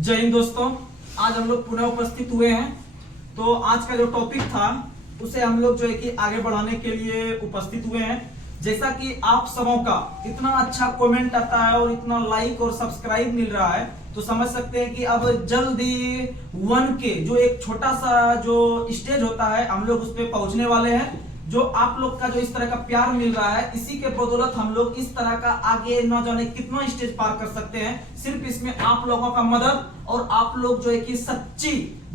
जय हिंद दोस्तों, आज हम लोग पुनः उपस्थित हुए हैं। तो आज का जो टॉपिक था उसे हम लोग जो है कि आगे बढ़ाने के लिए उपस्थित हुए हैं। जैसा कि आप सबों का इतना अच्छा कमेंट आता है और इतना लाइक और सब्सक्राइब मिल रहा है, तो समझ सकते हैं कि अब जल्दी 1K जो एक छोटा सा जो स्टेज होता है हम लोग उस पर पहुंचने वाले हैं। जो आप लोग का जो इस तरह का प्यार मिल रहा है, इसी के बदौलत हम लोग इस तरह का आगे न जाने कितना स्टेज पार कर सकते हैं। सिर्फ इसमें आप लोगों का मदद और आप लोग जो है कि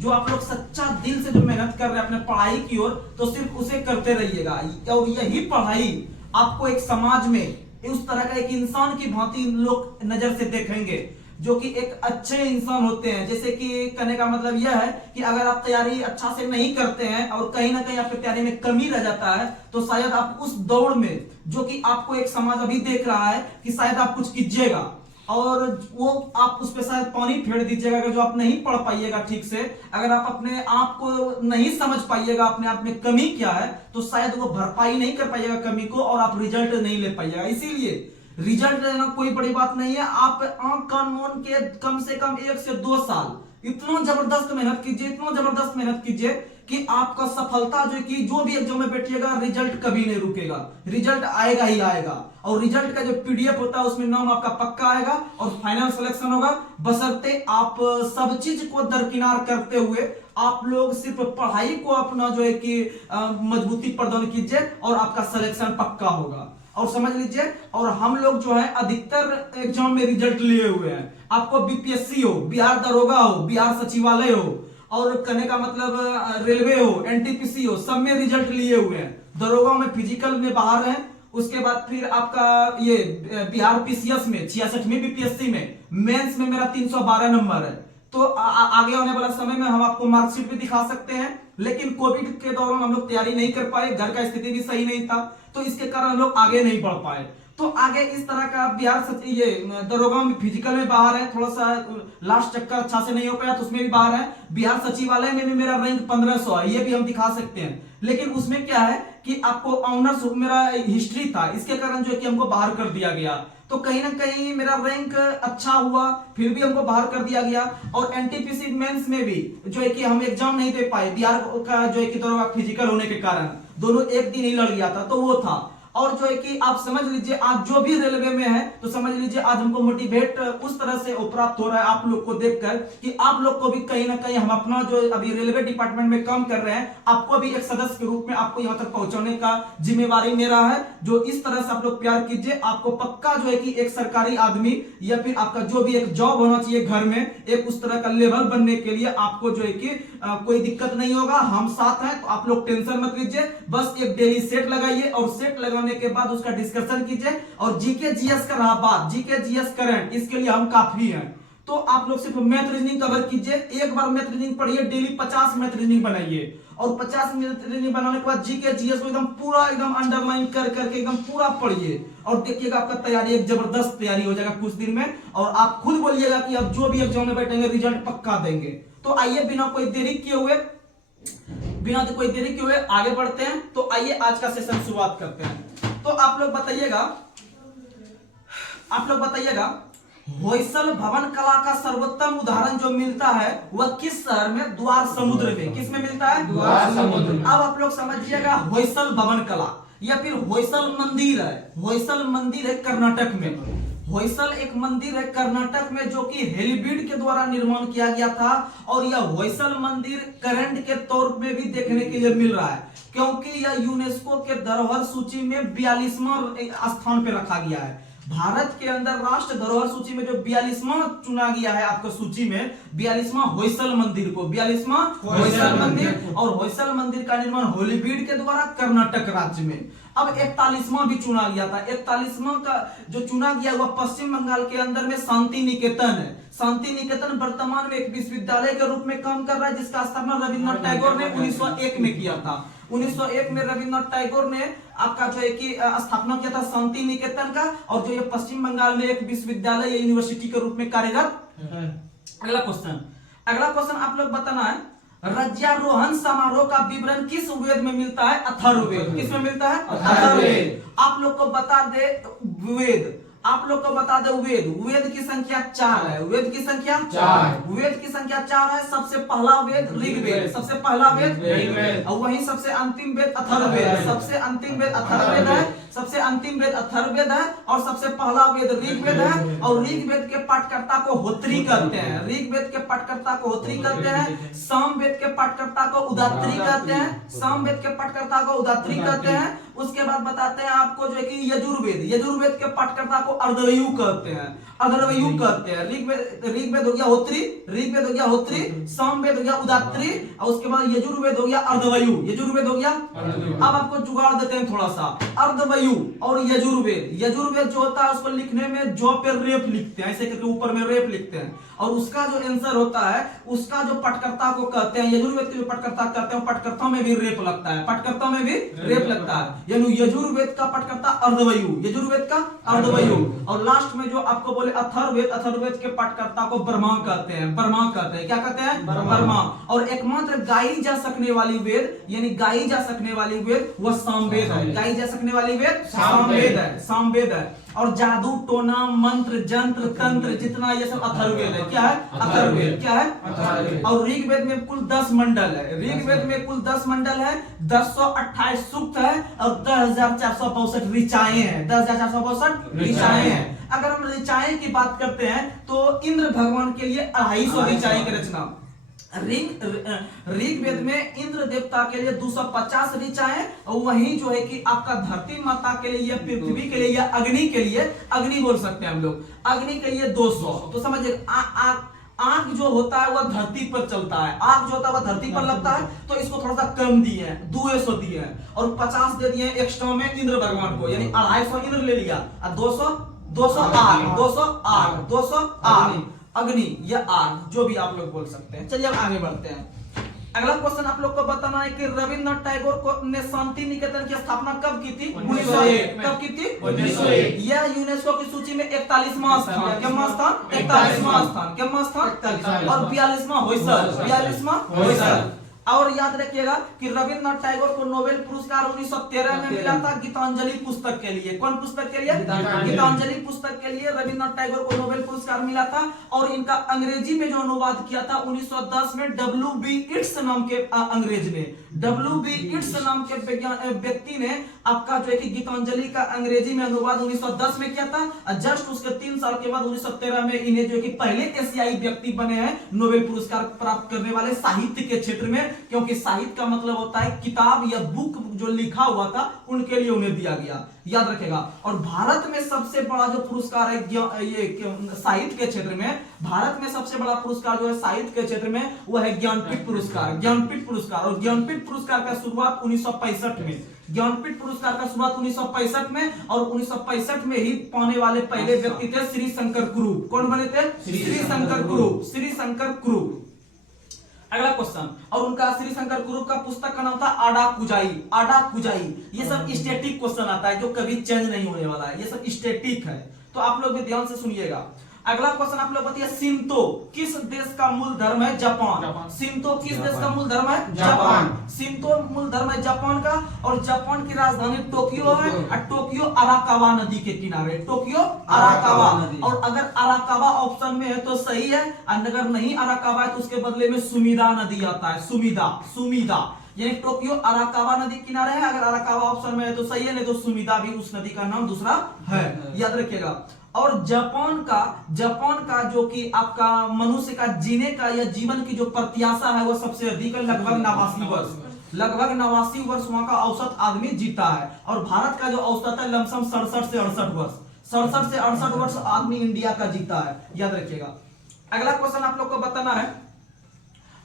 आप लोग सच्चा दिल से जो मेहनत कर रहे हैं अपने पढ़ाई की ओर, तो सिर्फ उसे करते रहिएगा। और यही पढ़ाई आपको एक समाज में उस तरह का एक इंसान की भांति लोग नजर से देखेंगे जो कि एक अच्छे इंसान होते हैं। जैसे कि कहने का मतलब यह है कि अगर आप तैयारी अच्छा से नहीं करते हैं और कहीं ना कहीं आपकी तैयारी में कमी रह जाता है, तो शायद आप उस दौड़ में जो कि आपको एक समाज अभी देख रहा है कि शायद आप कुछ कीजिएगा और वो आप उस पर शायद पानी फेर दीजिएगा। अगर जो आप नहीं पढ़ पाइएगा ठीक से, अगर आप अपने आप को नहीं समझ पाइएगा अपने आप में कमी क्या है, तो शायद वो भरपाई नहीं कर पाइएगा कमी को और आप रिजल्ट नहीं ले पाइएगा। इसीलिए रिजल्ट लेना कोई बड़ी बात नहीं है। आप आंख कान मौन के कम से कम 1 से 2 साल इतना जबरदस्त मेहनत कीजिए, इतना जबरदस्त मेहनत कीजिए कि आपका सफलता जो भी एग्जाम में बैठिएगा, रिजल्ट कभी नहीं रुकेगा, रिजल्ट आएगा ही आएगा। और रिजल्ट का जो पीडीएफ होता है उसमें नाम आपका पक्का आएगा और फाइनल सिलेक्शन होगा, बशर्ते आप सब चीज को दरकिनार करते हुए आप लोग सिर्फ पढ़ाई को अपना जो है कि मजबूती प्रदान कीजिए और आपका सिलेक्शन पक्का होगा। और समझ लीजिए, और हम लोग जो है अधिकतर एग्जाम में रिजल्ट लिए हुए हैं। आपको बीपीएससी हो, बिहार दरोगा हो, बिहार सचिवालय हो, और कहने का मतलब रेलवे हो, एनटीपीसी हो, सब में रिजल्ट लिए हुए हैं। दरोगा में फिजिकल में बाहर है, उसके बाद फिर आपका ये बिहार पीसीएस में 66वीं बीपीएससी में मेंस में मेरा 312 नंबर है। तो आगे आने वाला समय में हम आपको मार्कशीट भी दिखा सकते हैं। लेकिन कोविड के दौरान हम लोग तैयारी नहीं कर पाए, घर का स्थिति भी सही नहीं था, तो इसके कारण हम लोग आगे नहीं बढ़ पाए। तो आगे इस तरह का बिहार ये दरोगा में फिजिकल में बाहर है, थोड़ा सा लास्ट चक्कर अच्छा से नहीं हो पाया तो उसमें भी बाहर है। बिहार सचिवालय में भी मेरा रैंक 1500 है, ये भी हम दिखा सकते हैं। लेकिन उसमें क्या है कि आपको ऑनर्स मेरा हिस्ट्री था, इसके कारण जो है कि हमको बाहर कर दिया गया। तो कहीं ना कहीं मेरा रैंक अच्छा हुआ, फिर भी हमको बाहर कर दिया गया। और एनटीपीसी मेंस में भी जो है कि हम एग्जाम नहीं दे पाए, बिहार का जो है कि दरोगा फिजिकल होने के कारण दोनों एक दिन ही लड़ गया था, तो वो था। और जो है कि आप समझ लीजिए आज जो भी रेलवे में है, तो समझ लीजिए आज हमको मोटिवेट उस तरह से प्राप्त हो रहा है आप लोग को देखकर कि आप लोग को भी कहीं ना कहीं हम अपना जो अभी रेलवे डिपार्टमेंट में काम कर रहे हैं, आपको भी एक सदस्य के रूप में आपको यहां तक पहुंचाने का जिम्मेवारी मेरा है। जो इस तरह से आप लोग प्यार कीजिए, आपको पक्का जो है कि एक सरकारी आदमी या फिर आपका जो भी एक जॉब होना चाहिए घर में, एक उस तरह का लेवल बनने के लिए आपको जो है कि कोई दिक्कत नहीं होगा। हम साथ हैं, तो आप लोग टेंशन मत लीजिए। बस एक डेली सेट लगाइए और सेट लगाने के बाद उसका डिस्कशन कीजिए। और जीके जीएस का रहा बात, जीके जीएस करंट, इसके लिए हम काफी हैं। तो आप लोग सिर्फ मैथ रीजनिंग कवर कीजिए, एक बार मैथ रीजनिंग पढ़िए, डेली 50 मैथ रीजनिंग बनाइए और 50 मैथ रीजनिंग बनाने के बाद जीके जीएस को एकदम पूरा एकदम अंडरलाइन कर करके एकदम पूरा पढ़िए और देखिएगा आपका तैयारी एक जबरदस्त तैयारी हो जाएगा कुछ दिन में। और आप खुद बोलिएगा कि अब जो भी एग्जाम में बैठेंगे रिजल्ट पक्का देंगे। तो आइए बिना कोई देरी किए हुए आगे बढ़ते हैं। तो आइए आज का सेशन शुरुआत करते हैं। तो आप लोग बताइएगा होयसल भवन कला का सर्वोत्तम उदाहरण जो मिलता है वह किस शहर में? द्वार समुद्र में। किस में मिलता है? द्वार समुद्र। अब आप लोग समझिएगा होयसल भवन कला या फिर होयसल मंदिर है। होयसल मंदिर है कर्नाटक में। होयसल एक मंदिर है कर्नाटक में जो कि हेलीबीड के द्वारा निर्माण किया गया था। और यह होयसल मंदिर करंट के तौर पे भी देखने के लिए मिल रहा है, क्योंकि यह यूनेस्को के धरोहर सूची में 42वां स्थान पे रखा गया है। भारत के अंदर राष्ट्र धरोहर सूची में जो 42वां चुना गया है आपको सूची में, 42वां होयसल मंदिर को, 42वां होयसल मंदिर। और होयसल मंदिर का निर्माण होलीबीड के द्वारा कर्नाटक राज्य में। अब 41वां भी चुना गया था। 41वां का जो चुना गया वह पश्चिम बंगाल के अंदर में शांति निकेतन है। शांति निकेतन वर्तमान में एक विश्वविद्यालय के रूप में काम कर रहा है, जिसका स्थापना रविन्द्रनाथ टैगोर ने 1901 में किया था। 1901 में रविन्द्रनाथ टैगोर ने आपका जो है कि स्थापना किया था शांति निकेतन का, और जो ये पश्चिम बंगाल में एक विश्वविद्यालय या यूनिवर्सिटी के रूप में कार्यरत है। अगला क्वेश्चन आप लोग बताना है, रज्यारोहण समारोह का विवरण किस वेद में मिलता है? अथर्ववेद। किस में मिलता है? अथर्ववेद। आप लोग को बता दे वेद आप लोग को बता दे वेद, वेद की संख्या 4 है, वेद की संख्या 4, वेद की संख्या 4 है। सबसे पहला वेद ऋग्वेद, सबसे पहला वेद ऋग्वेद, और वहीं सबसे अंतिम वेद अथर्ववेद है, सबसे अंतिम वेद अथर्ववेद है, सबसे अंतिम वेद अथर्ववेद है और सबसे पहला वेद ऋग्वेद है। और ऋग्वेद के पाठकर्ता को होत्री कहते हैं, ऋग्वेद के पाठकर्ता को होत्री कहते हैं, सामवेद के पाठकर्ता को उदात्री कहते हैं, सामवेद के पाठकर्ता को उदात्री कहते हैं। उसके बाद बताते हैं आपको जो है कि यजुर्वेद, यजुर्वेद के पाठकर्ता को अर्धवयु कहते हैं, अर्धवयु कहते हैं। ऋग्वेद हो गया होत्री, ऋग्वेद हो गया होत्री, सामवेद हो गया उदात्री और उसके बाद यजुर्वेद हो गया अर्धवयु, यजुर्वेद हो गया। अब आपको जुगाड़ देते हैं थोड़ा सा, अर्धवयु और यजुर्वेद, यजुर्वेद जो होता है उसको लिखने में जो पे रेप लिखते हैं, ऐसे करके ऊपर में रेप लिखते हैं और उसका जो आंसर होता है उसका जो पठकर्ता को कहते हैं, यजुर्वेद के जो पठकर्ता कहते हैं पठकर्ता में भी रेप लगता है, पठकर्ता में भी रेप लगता है। यानी यजुर्वेद का पठकर्ता अर्धवयु, यजुर्वेद का अर्धवयु। और लास्ट में जो आपको बोले अथर्ववेद, अथर्ववेद के पठकर्ता को ब्रह्मा कहते हैं, ब्रह्मा कहते हैं, क्या कहते हैं? ब्रह्मा। और एकमात्र गाई जा सकने वाली वेद, यानी गाई जा सकने वाली वेद वह सामवेद है, गाई जा सकने वाली वेद सामवेद है, सामवेद है। और जादू टोना मंत्र जंत्र तंत्र जितना ये सब अथर्ववेद है, क्या है? अथर्ववेद, क्या है? अथर्ववेद। और ऋग्वेद में कुल 10 मंडल है, ऋग्वेद में कुल 10 मंडल है, 1028 सूक्त है और 10,462 ऋचाएं हैं, 10,462 ऋचाएं हैं। अगर हम ऋचाएं की बात करते हैं तो इंद्र भगवान के लिए 250 ऋचाएं की रचना, ऋग्वेद में इंद्र देवता के लिए 250 ऋचाएं और वहीं जो है कि आपका धरती माता के लिए, पृथ्वी के लिए या अग्नि के लिए, अग्नि बोल सकते हैं हम लोग, अग्नि के लिए 200। तो समझिए आग जो होता है वह धरती पर चलता है, आग जो होता है वह धरती पर लगता है, तो इसको थोड़ा सा कम दिए हैं, 200 दिए हैं और 50 दे दिए एक्स्ट्रा में इंद्र भगवान को, यानी 250 इंद्र ले लिया और 200 आग अग्नि या आग जो भी आप लोग बोल सकते हैं। चलिए अब आगे बढ़ते हैं। अगला क्वेश्चन आप लोग को बताना है कि रविन्द्रनाथ टैगोर को ने शांति निकेतन की स्थापना कब की थी? 1901। कब की थी? 1901। यह यूनेस्को की सूची में 41वां स्थान, कितना स्थान? 41वां स्थान, कितना स्थान? और 42वां होइसल, 42वां होइसल। और याद रखिएगा कि रविन्द्रनाथ टैगोर को नोबेल पुरस्कार 1913 में मिला था गीतांजलि पुस्तक के लिए। कौन पुस्तक के लिए? गीतांजलि पुस्तक के लिए रविन्द्रनाथ टैगोर को नोबेल पुरस्कार मिला था। और इनका अंग्रेजी में जो अनुवाद किया था 1910 में W.B. इट्स नाम के अंग्रेज ने, W.B. इट्स नाम के व्यक्ति ने आपका जो है कि गीतांजलि का अंग्रेजी में अनुवाद 1910 में किया था। जस्ट उसके 3 साल के बाद 1913 में इन्हें जो है कि पहले एशियाई व्यक्ति बने हैं नोबेल पुरस्कार प्राप्त करने वाले साहित्य के क्षेत्र में, क्योंकि साहित्य का मतलब होता है किताब या बुक जो लिखा हुआ था उनके लिए उन्हें दिया गया, याद रखेगा। और भारत में सबसे बड़ा जो पुरस्कार है ये साहित्य के क्षेत्र में, भारत में सबसे बड़ा पुरस्कार जो है साहित्य के क्षेत्र में वो है ज्ञानपीठ पुरस्कार, ज्ञानपीठ पुरस्कार। और ज्ञानपीठ पुरस्कार का शुरुआत 1965 में, ज्ञानपीठ पुरस्कार का शुरुआत 1965 में और 1965 में ही पाने वाले पहले व्यक्ति थे श्री शंकर कुरूप। कौन बने थे? श्री शंकर कुरूप, श्री शंकर कुरूप। अगला क्वेश्चन, और उनका श्री शंकर कुरूप का पुस्तक का नाम था आडा कुजाई, आडा कुजाई। ये सब स्टैटिक क्वेश्चन आता है जो कभी चेंज नहीं होने वाला है, ये सब स्टैटिक है, तो आप लोग भी ध्यान से सुनिएगा। अगला क्वेश्चन आप लोग बताइए, शिंतो किस देश का मूल धर्म है? जापान। शिंतो किस देश का मूल धर्म है? जापान। शिंतो मूल धर्म है जापान का। और जापान की राजधानी टोक्यो है और टोक्यो अराकावा नदी के किनारे, टोक्यो अराकावा। और अगर अराकावा ऑप्शन में है तो सही है, और अगर नहीं अराकावा है तो उसके बदले में सुमिदा नदी आता है, सुमिदा, सुमिदा। यानी टोक्यो अराकावा नदी किनारे है, अगर अराकावा ऑप्शन में है तो सही है, नहीं तो सुमिदा भी उस नदी का नाम दूसरा है, याद रखिएगा। और जापान का जो कि आपका मनुष्य का जीने का या जीवन की जो प्रत्याशा है वो सबसे अधिक है, लगभग 89 वर्ष, लगभग 89 वर्ष वहां का औसत आदमी जीता है। और भारत का जो औसत है लमसम 67 से 68 वर्ष, 67 से 68 वर्ष आदमी इंडिया का जीता है, याद रखिएगा। अगला क्वेश्चन आप लोग को बताना है,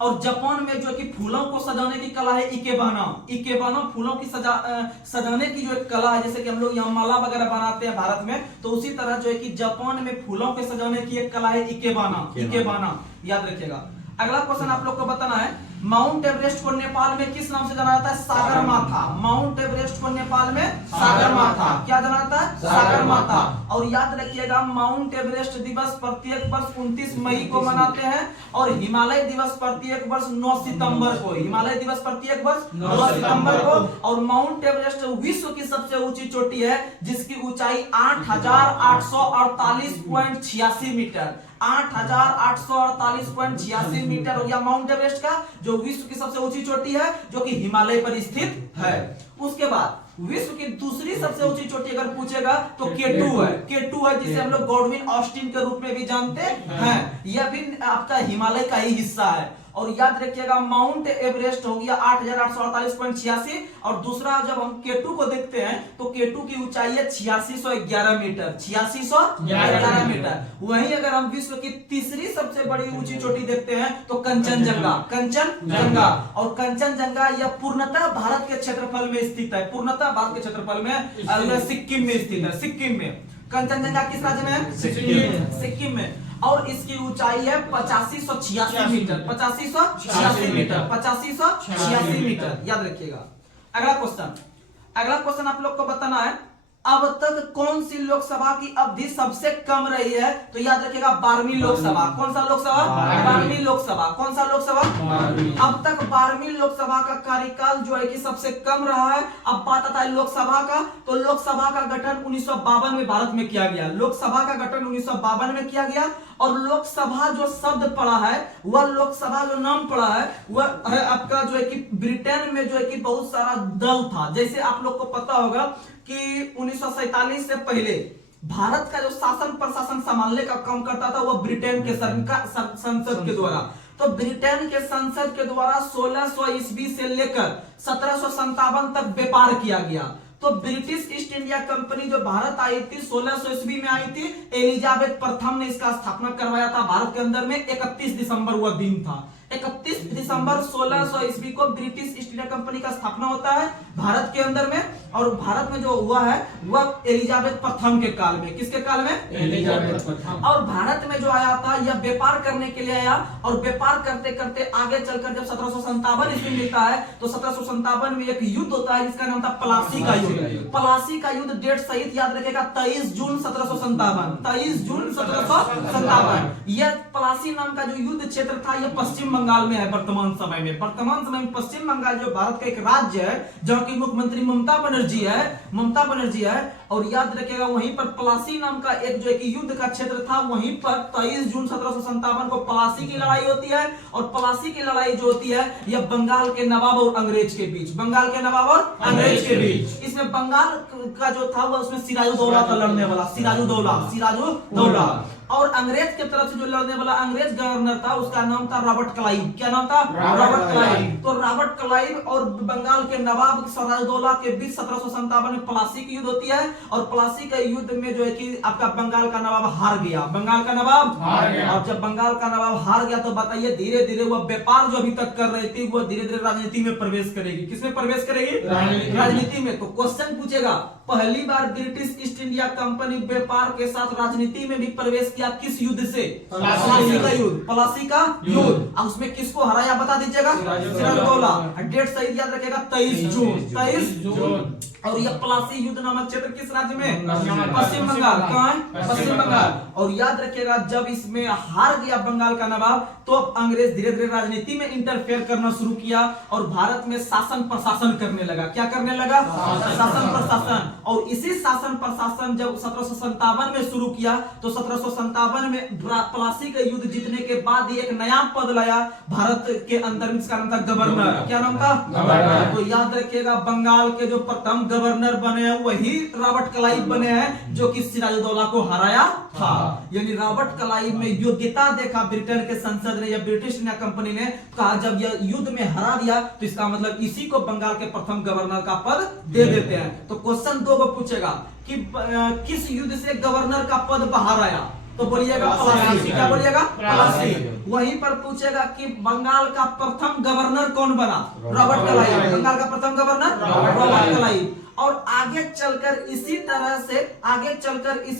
और जापान में जो कि फूलों को सजाने की कला है इकेबाना, इकेबाना फूलों की सजाने की जो एक कला है, जैसे कि हम लोग यहाँ माला वगैरह बनाते हैं भारत में, तो उसी तरह जो है कि जापान में फूलों के सजाने की एक कला है इकेबाना, इकेबाना, याद रखिएगा। अगला क्वेश्चन आप लोग को बताना है माउंट एवरेस्ट को नेपाल में किस नाम से जाना जाता है? सागरमाथा। माउंट एवरेस्ट को नेपाल में सागरमाथा, क्या जाना जाता है? सागरमाथा। और याद रखिएगा माउंट एवरेस्ट दिवस प्रत्येक वर्ष 29 मई को मनाते हैं और हिमालय दिवस प्रत्येक वर्ष 9 सितंबर को। हिमालय दिवस प्रत्येक वर्ष 9 सितंबर को। और माउंट एवरेस्ट विश्व की सबसे ऊंची चोटी है जिसकी ऊंचाई 8,848.86 मीटर, 8,848.86 मीटर हो गया माउंट एवरेस्ट का, जो विश्व की सबसे ऊंची चोटी है, जो कि हिमालय पर स्थित है। उसके बाद विश्व की दूसरी सबसे ऊंची चोटी अगर पूछेगा तो K2 है। K2 है जिसे हम लोग गॉडविन ऑस्टिन के रूप में भी जानते हैं। यह भी आपका हिमालय का ही हिस्सा है। और याद रखिएगा माउंट एवरेस्ट हो गया 8,848.86। और दूसरा जब हम K2 को देखते हैं तो K2 की ऊंचाई है 8611 मीटर, 8611 मीटर। वहीं अगर हम विश्व की तीसरी सबसे बड़ी ऊंची चोटी देखते हैं तो कंचनजंगा, कंचनजंगा। और कंचनजंगा यह पूर्णतः भारत के क्षेत्रफल में स्थित है, पूर्णतः भारत के क्षेत्रफल में सिक्किम में स्थित है। सिक्किम में कंचनजंगा किस राज्य में है? सिक्किम में। और इसकी ऊंचाई है 8586 मीटर, 8586 मीटर, 8586 मीटर, याद रखिएगा। अगला क्वेश्चन आप लोग को बताना है, अब तक कौन सी लोकसभा की अवधि सबसे कम रही है? तो याद रखिएगा 12वीं लोकसभा। कौन सा लोकसभा? 12वीं लोकसभा। कौन सा लोकसभा? अब तक 12वीं लोकसभा का कार्यकाल जो है कि सबसे कम रहा है। अब बात आता है लोकसभा का, तो लोकसभा का गठन 1952 में भारत में किया गया। लोकसभा का गठन 1952 में किया गया। और लोकसभा जो शब्द पड़ा है, वह लोकसभा जो नाम पड़ा है वह है आपका जो है कि ब्रिटेन में जो है कि बहुत सारा दल था। जैसे आप लोग को पता होगा कि 1947 से पहले भारत का जो शासन प्रशासन संभालने का काम करता था वह ब्रिटेन के संसद के द्वारा। तो ब्रिटेन के संसद के द्वारा 1600 ईस्वी से लेकर 1757 तक व्यापार किया गया। तो ब्रिटिश ईस्ट इंडिया कंपनी जो भारत आई थी 1600 ईस्वी में आई थी, एलिजाबेथ प्रथम ने इसका स्थापना करवाया था भारत के अंदर में। 31 दिसंबर वह दिन था, 31 दिसंबर 1600 ईस्वी को ब्रिटिश ईस्ट इंडिया कंपनी का स्थापना होता है भारत के अंदर में। और भारत में जो हुआ है वह एलिजाबेथ प्रथम के काल में। किसके काल में? एलिजाबेथ प्रथम। और भारत में जो आया था यह व्यापार करने के लिए आया। और व्यापार करते करते आगे चलकर जब 1757 ईस्वी मिलता है तो 1757 में एक युद्ध होता है जिसका नाम था प्लासी का युद्ध। प्लासी का युद्ध डेट सहित याद रखेगा 23 जून 1757, 23 जून 1757। यह प्लासी नाम का जो युद्ध क्षेत्र था यह पश्चिम बंगाल में है वर्तमान समय में। वर्तमान समय में पश्चिम बंगाल जो भारत का एक राज्य है जहां की मुख्यमंत्री ममता बनर्जी है। और याद रखिएगा वहीं पर प्लासी नाम का एक जो कि युद्ध का क्षेत्र था, वहीं पर 23 जून 1757 को प्लासी की लड़ाई होती है। और प्लासी की लड़ाई जो होती है यह बंगाल के नवाब और अंग्रेज के बीच, बंगाल के नवाब और अंग्रेज के बीच। इसमें बंगाल का जो था वह उसमें सिराजुद्दौला था लड़ने वाला, सिराजुद्दौला। और अंग्रेज की तरफ से जो लड़ने वाला अंग्रेज गवर्नर था उसका नाम था रॉबर्ट क्लाइव। क्या नाम था? Robert Clive. तो रॉबर्ट क्लाइव और बंगाल के नवाब सिराजुद्दौला के बीच 1757 में प्लासी की युद्ध होती है। और प्लासी के युद्ध में जो है कि आपका बंगाल का नवाब हार गया, बंगाल का नवाब हार गया। और जब बंगाल का नवाब हार गया तो बताइए धीरे धीरे वह व्यापार जो अभी तक कर रही थी वह धीरे धीरे राजनीति में प्रवेश करेगी। किसमें प्रवेश करेगी? राजनीति में। तो क्वेश्चन पूछेगा पहली बार ब्रिटिश ईस्ट इंडिया कंपनी व्यापार के साथ राजनीति में भी प्रवेश किया किस युद्ध से? प्लासी का युद्ध, प्लासी का युद्ध। अब उसमें किसको हराया बता दीजिएगा? सिराजुद्दौला। डेट सही याद रखेगा 23 जून। और यह प्लासी युद्ध नामक क्षेत्र किस राज्य में? पश्चिम बंगाल। कहाँ है? पश्चिम बंगाल। और याद रखिएगा जब इसमें हार गया बंगाल का नवाब तो अंग्रेज धीरे धीरे राजनीति में इंटरफेयर करना शुरू किया और भारत में शासन प्रशासन करने लगा। क्या करने लगा? शासन प्रशासन। और इसी शासन प्रशासन जब 1757 में शुरू किया तो 1757 में प्लासी का युद्ध जीतने के बाद एक नया पद लाया भारत के अंदर, जिसका नाम था गवर्नर। क्या नाम था? गवर्नर। तो याद रखिएगा बंगाल के जो प्रथम गवर्नर बने हैं वही रॉबर्ट क्लाइव बने हैं जो कि सिराजुद्दौला को हराया था। यानी रॉबर्ट क्लाइव में योग्यता देखा ब्रिटेन के संसद ने या ब्रिटिश इंडिया कंपनी ने, कहा जब यह युद्ध में हरा दिया तो इसका मतलब इसी को बंगाल के प्रथम गवर्नर का पद दे देते हैं। तो क्वेश्चन 2 को पूछेगा कि किस युद्ध से गवर्नर का पद बाहर आया? तो बोलिएगा प्लासी। क्या बोलिएगा? प्लासी। वहीं पर पूछेगा कि बंगाल का प्रथम गवर्नर कौन बना? Robert Clive. बंगाल का प्रथम गवर्नर रॉबर्ट क्लाइव। और आगे चलकर इसी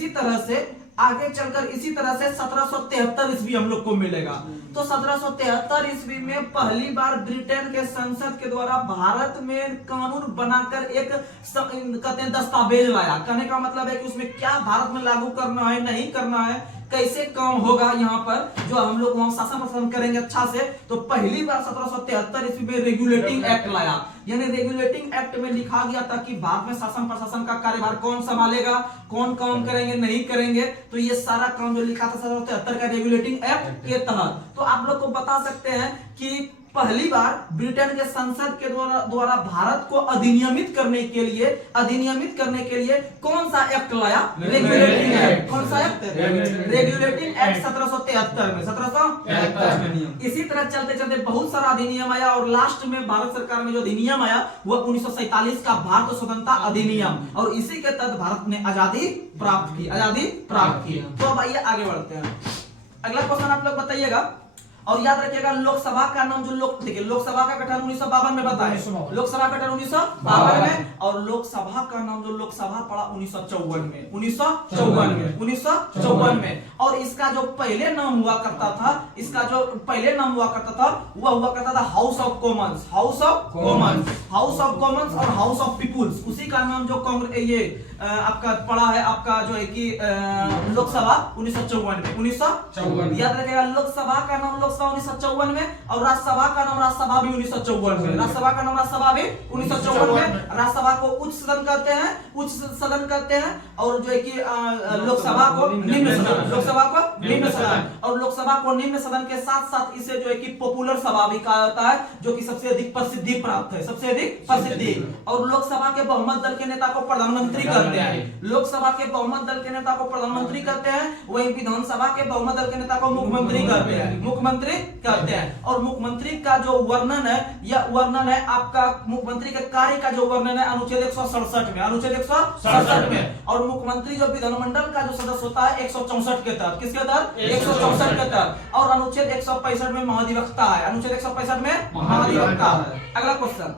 तरह से आगे चलकर इसी तरह से 1773 ईस्वी हम लोग को मिलेगा। तो 1773 ईस्वी में पहली बार ब्रिटेन के संसद के द्वारा भारत में कानून बनाकर एक कहते हैं दस्तावेज लाया। कहने का मतलब है कि उसमें क्या भारत में लागू करना है, नहीं करना है, कैसे काम होगा, यहाँ पर जो हम लोग वहां शासन प्रशासन करेंगे अच्छा से। तो पहली बार 1773 ईस्वी में रेगुलेटिंग एक्ट लाया। यानी रेगुलेटिंग एक्ट में लिखा गया था कि भारत में शासन प्रशासन का कार्यभार कौन संभालेगा, कौन काम करेंगे, नहीं करेंगे। तो ये सारा काम जो लिखा था 1773 का रेगुलेटिंग एक्ट के तहत। तो आप लोग को बता सकते हैं कि पहली बार ब्रिटेन के संसद के द्वारा भारत को अधिनियमित करने के लिए कौन सा एक्ट लाया? Regulating act. कौन सा एक्ट? रेगुलेटिंग एक्ट 1773 में 1773। इसी तरह चलते चलते बहुत सारा अधिनियम आया और लास्ट में भारत सरकार में जो अधिनियम आया वह 1947 का भारत स्वतंत्रता अधिनियम, और इसी के तहत भारत ने आजादी प्राप्त की। तो अब आइए आगे बढ़ते हैं। अगला क्वेश्चन आप लोग बताइएगा और याद रखिएगा। लोकसभा का नाम जो देखिए लोकसभा का गठन 1952 में बताया, लोकसभा का गठन 1952 में, और लोकसभा का नाम जो लोकसभा पड़ा 1954 में। और इसका जो पहले नाम हुआ करता था वह हुआ करता था हाउस ऑफ कॉमन्स और हाउस ऑफ पीपुल्स। उसी का नाम जो कांग्रेस ये आपका पड़ा है आपका जो है कि लोकसभा 1954 में। याद रखिएगा लोकसभा का नाम लोकसभा 1954 में, और राज्यसभा का नाम राज्यसभा भी 1954 में। राज्यसभा का नाम राज्यसभा भी 1954 में। राज्यसभा को उच्च सदन कहते हैं और जो है कि लोकसभा को निम्न सदन। और लोकसभा को निम्न सदन के साथ साथ इसे जो है कि पॉपुलर सभा भी कहा जाता है, जो कि सबसे अधिक प्रसिद्धि प्राप्त है, सबसे अधिक प्रसिद्धि। और लोकसभा के बहुमत दल के नेता को प्रधानमंत्री करते हैं। लोकसभा के बहुमत दल के नेता को प्रधानमंत्री करते हैं, वही विधानसभा के बहुमत दल के नेता को मुख्यमंत्री करते हैं। और मुख्यमंत्री का जो वर्णन है, यह वर्णन है आपका मुख्यमंत्री के कार्य का जो वर्णन है अनुच्छेद 167 में। और मुख्यमंत्री जो विधानमंडल का जो सदस्य होता है 164 के तहत, किसके तहत? 164 के तहत। और अनुच्छेद 165 में महाधिवक्ता है, अनुच्छेद 165 में महाधिवक्ता। अगला क्वेश्चन,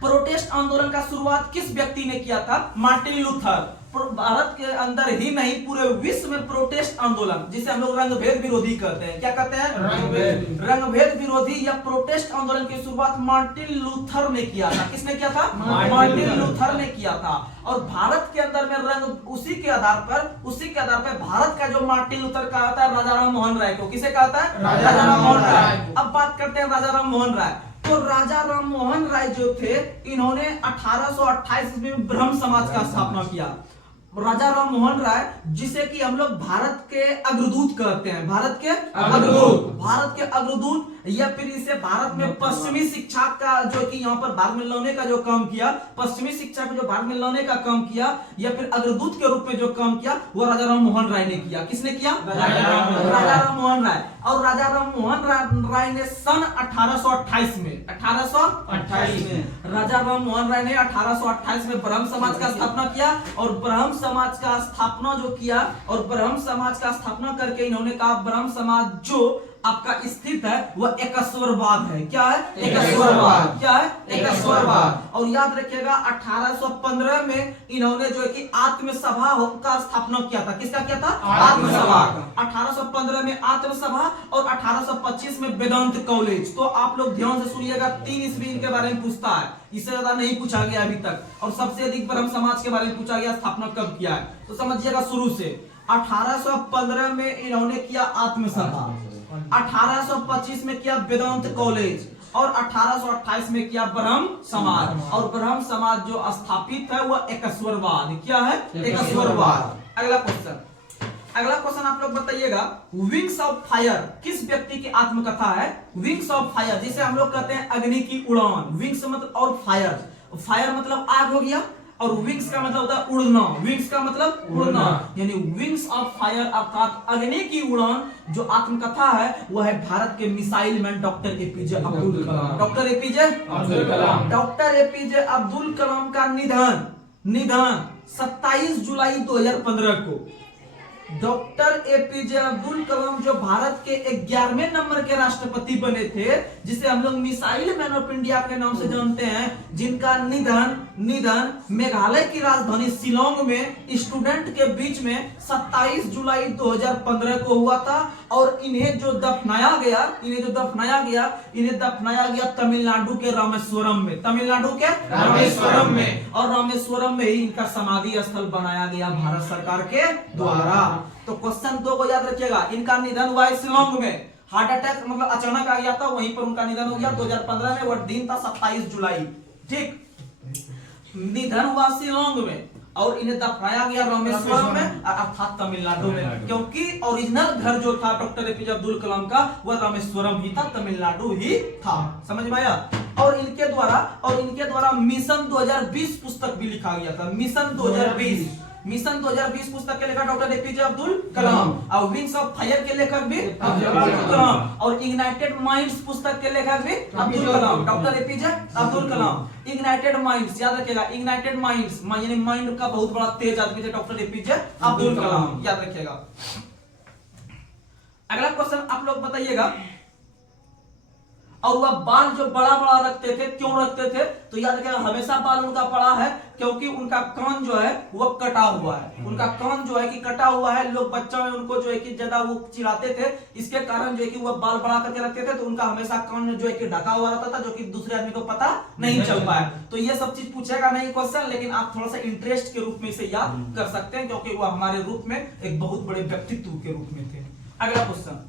प्रोटेस्ट आंदोलन का शुरुआत किस व्यक्ति ने किया था? Martin Luther. भारत के अंदर ही नहीं पूरे विश्व में प्रोटेस्ट आंदोलन, जिसे हम लोग रंगभेद विरोधी कहते हैं, क्या कहते हैं? रंगभेद विरोधी या प्रोटेस्ट आंदोलन की शुरुआत मार्टिन लूथर ने किया था। किसने किया था? मार्टिन लूथर ने किया था। और भारत के अंदर में रंग उसी के आधार पर भारत का जो मार्टिन लूथर कहा था राजा राम मोहन राय को, किसे कहता है? राजा राम मोहन राय। अब बात करते हैं राजा राम मोहन राय। तो राजा राम मोहन राय जो थे, इन्होंने 1828 में ब्रह्म समाज का स्थापना किया। राजा राम मोहन राय, जिसे कि हम लोग भारत के अग्रदूत कहते हैं, भारत के अग्रदूत, या फिर इसे भारत में पश्चिमी शिक्षा का जो कि यहाँ पर भारत में लाने का जो काम किया, पश्चिमी शिक्षा को जो भारत में लाने का काम किया, या फिर अग्रदूत के रूप में जो काम किया, वो राजा राम मोहन राय ने किया। किसने किया? राजा राम मोहन राय। और राजा राम मोहन राय ने सन 1828 में राजा राम मोहन राय ने 1828 में ब्रह्म समाज का स्थापना किया। और ब्रह्म समाज का स्थापना जो किया, और ब्रह्म समाज का स्थापना करके इन्होंने कहा ब्रह्म समाज जो आपका स्थित है वह एकस्वरवाद है। क्या है? एकस्वरवाद। क्या है? एकस्वरवाद। और याद रखिएगा 1815 में इन्होंने जो है कि आत्मसभा का स्थापना किया था। किसका किया था? आत्मसभा। 1815 में आत्मसभा और 1825 में वेदांत कॉलेज। तो आप लोग ध्यान से सुनिएगा, 3 ईस्वी इनके बारे में पूछता है, इससे ज्यादा नहीं पूछा गया अभी तक। और सबसे अधिक ब्रह्म समाज के बारे में पूछा गया, स्थापना कब किया है। तो समझिएगा शुरू से 1815 में इन्होंने किया आत्मसभा, 1825 में किया वेदांत कॉलेज, और 1828 में किया ब्रह्म समाज। और ब्रह्म समाज जो स्थापित है वह एकस्वरवाद। क्या है? एकस्वरवाद। अगला क्वेश्चन आप लोग बताइएगा, विंग्स ऑफ फायर किस व्यक्ति की आत्मकथा है? विंग्स ऑफ फायर, जिसे हम लोग कहते हैं अग्नि की उड़ान। विंग्स मतलब, और फायर मतलब आग हो गया, और विंग्स का मतलब होता है उड़ना। विंग्स का मतलब उड़ना, यानी विंग्स ऑफ फायर अर्थात अग्नि की उड़ान जो आत्मकथा है वह है भारत के missile man doctor APJ Abdul Kalam. Doctor APJ Abdul Kalam का निधन 27 जुलाई 2015 को डॉक्टर एपीजे अब्दुल कलाम जो भारत के 11वें नंबर के राष्ट्रपति बने थे, जिसे हम लोग मिसाइल मैन ऑफ इंडिया के नाम से जानते हैं, जिनका निधन मेघालय की राजधानी शिलोंग में स्टूडेंट के बीच में 27 जुलाई 2015 को हुआ था। और इन्हें जो दफनाया गया इन्हें दफनाया गया तमिलनाडु के रामेश्वरम में, और रामेश्वरम में ही इनका समाधि स्थल बनाया गया भारत सरकार के द्वारा। तो क्वेश्चन 2 को याद रखिएगा, इनका निधन हुआ शिलोंग में, हार्ट अटैक मतलब अचानक आ गया था, वहीं पर उनका निधन हो गया 2015 में। वह दिन था 27 जुलाई। ठीक, निधन हुआ शिलोंग में और इन्हें दफनाया गया रामेश्वरम में अर्थात तमिलनाडु में, क्योंकि ओरिजिनल घर जो था डॉक्टर एपीजे अब्दुल कलाम का वह रामेश्वरम ही था, तमिलनाडु ही था। समझ में आया? और इनके द्वारा मिशन 2020 पुस्तक भी लिखा गया था। मिशन 2020 पुस्तक के लेखक डॉक्टर एपीजे अब्दुल कलाम, और विंग्स ऑफ फायर के लेखक भी अब्दुल कलाम, और इग्नाइटेड माइंड्स पुस्तक के लेखक भी अब्दुल कलाम, डॉक्टर एपीजे अब्दुल कलाम। इग्नाइटेड माइंड्स याद रखिएगा, इग्नाइटेड माइंड्स यानी माइंड का बहुत बड़ा तेज आदमी थे डॉक्टर एपीजे अब्दुल कलाम, याद रखिएगा। अगला क्वेश्चन आप लोग बताइएगा, और वह बाल जो बड़ा बड़ा रखते थे, क्यों रखते थे? तो याद रखिएगा, हमेशा बाल उनका बड़ा है क्योंकि उनका कान जो है वो कटा हुआ है, उनका कान जो है कि कटा हुआ है। लोग बच्चों में उनको जो है कि ज्यादा वो चिढ़ाते थे, इसके कारण जो है कि वो बाल बड़ा करके रखते थे, तो उनका हमेशा कान जो है कि ढका हुआ रहता था, जो कि दूसरे आदमी को पता नहीं चल पाया। तो ये सब चीज पूछेगा नहीं क्वेश्चन, लेकिन आप थोड़ा सा इंटरेस्ट के रूप में इसे याद कर सकते हैं, क्योंकि वो हमारे रूप में एक बहुत बड़े व्यक्तित्व के रूप में थे। अगला क्वेश्चन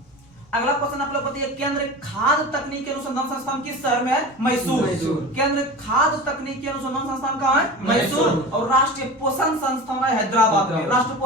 आप लोग बताइए, केंद्र खाद्य तकनीकी अनुसंधान संस्थान किस शहर में है? मैसूर। केंद्र खाद्य तकनीकी अनुसंधान संस्थान कहाँ है? मैसूर। और राष्ट्रीय पोषण संस्थान है हैदराबाद में। राष्ट्रीय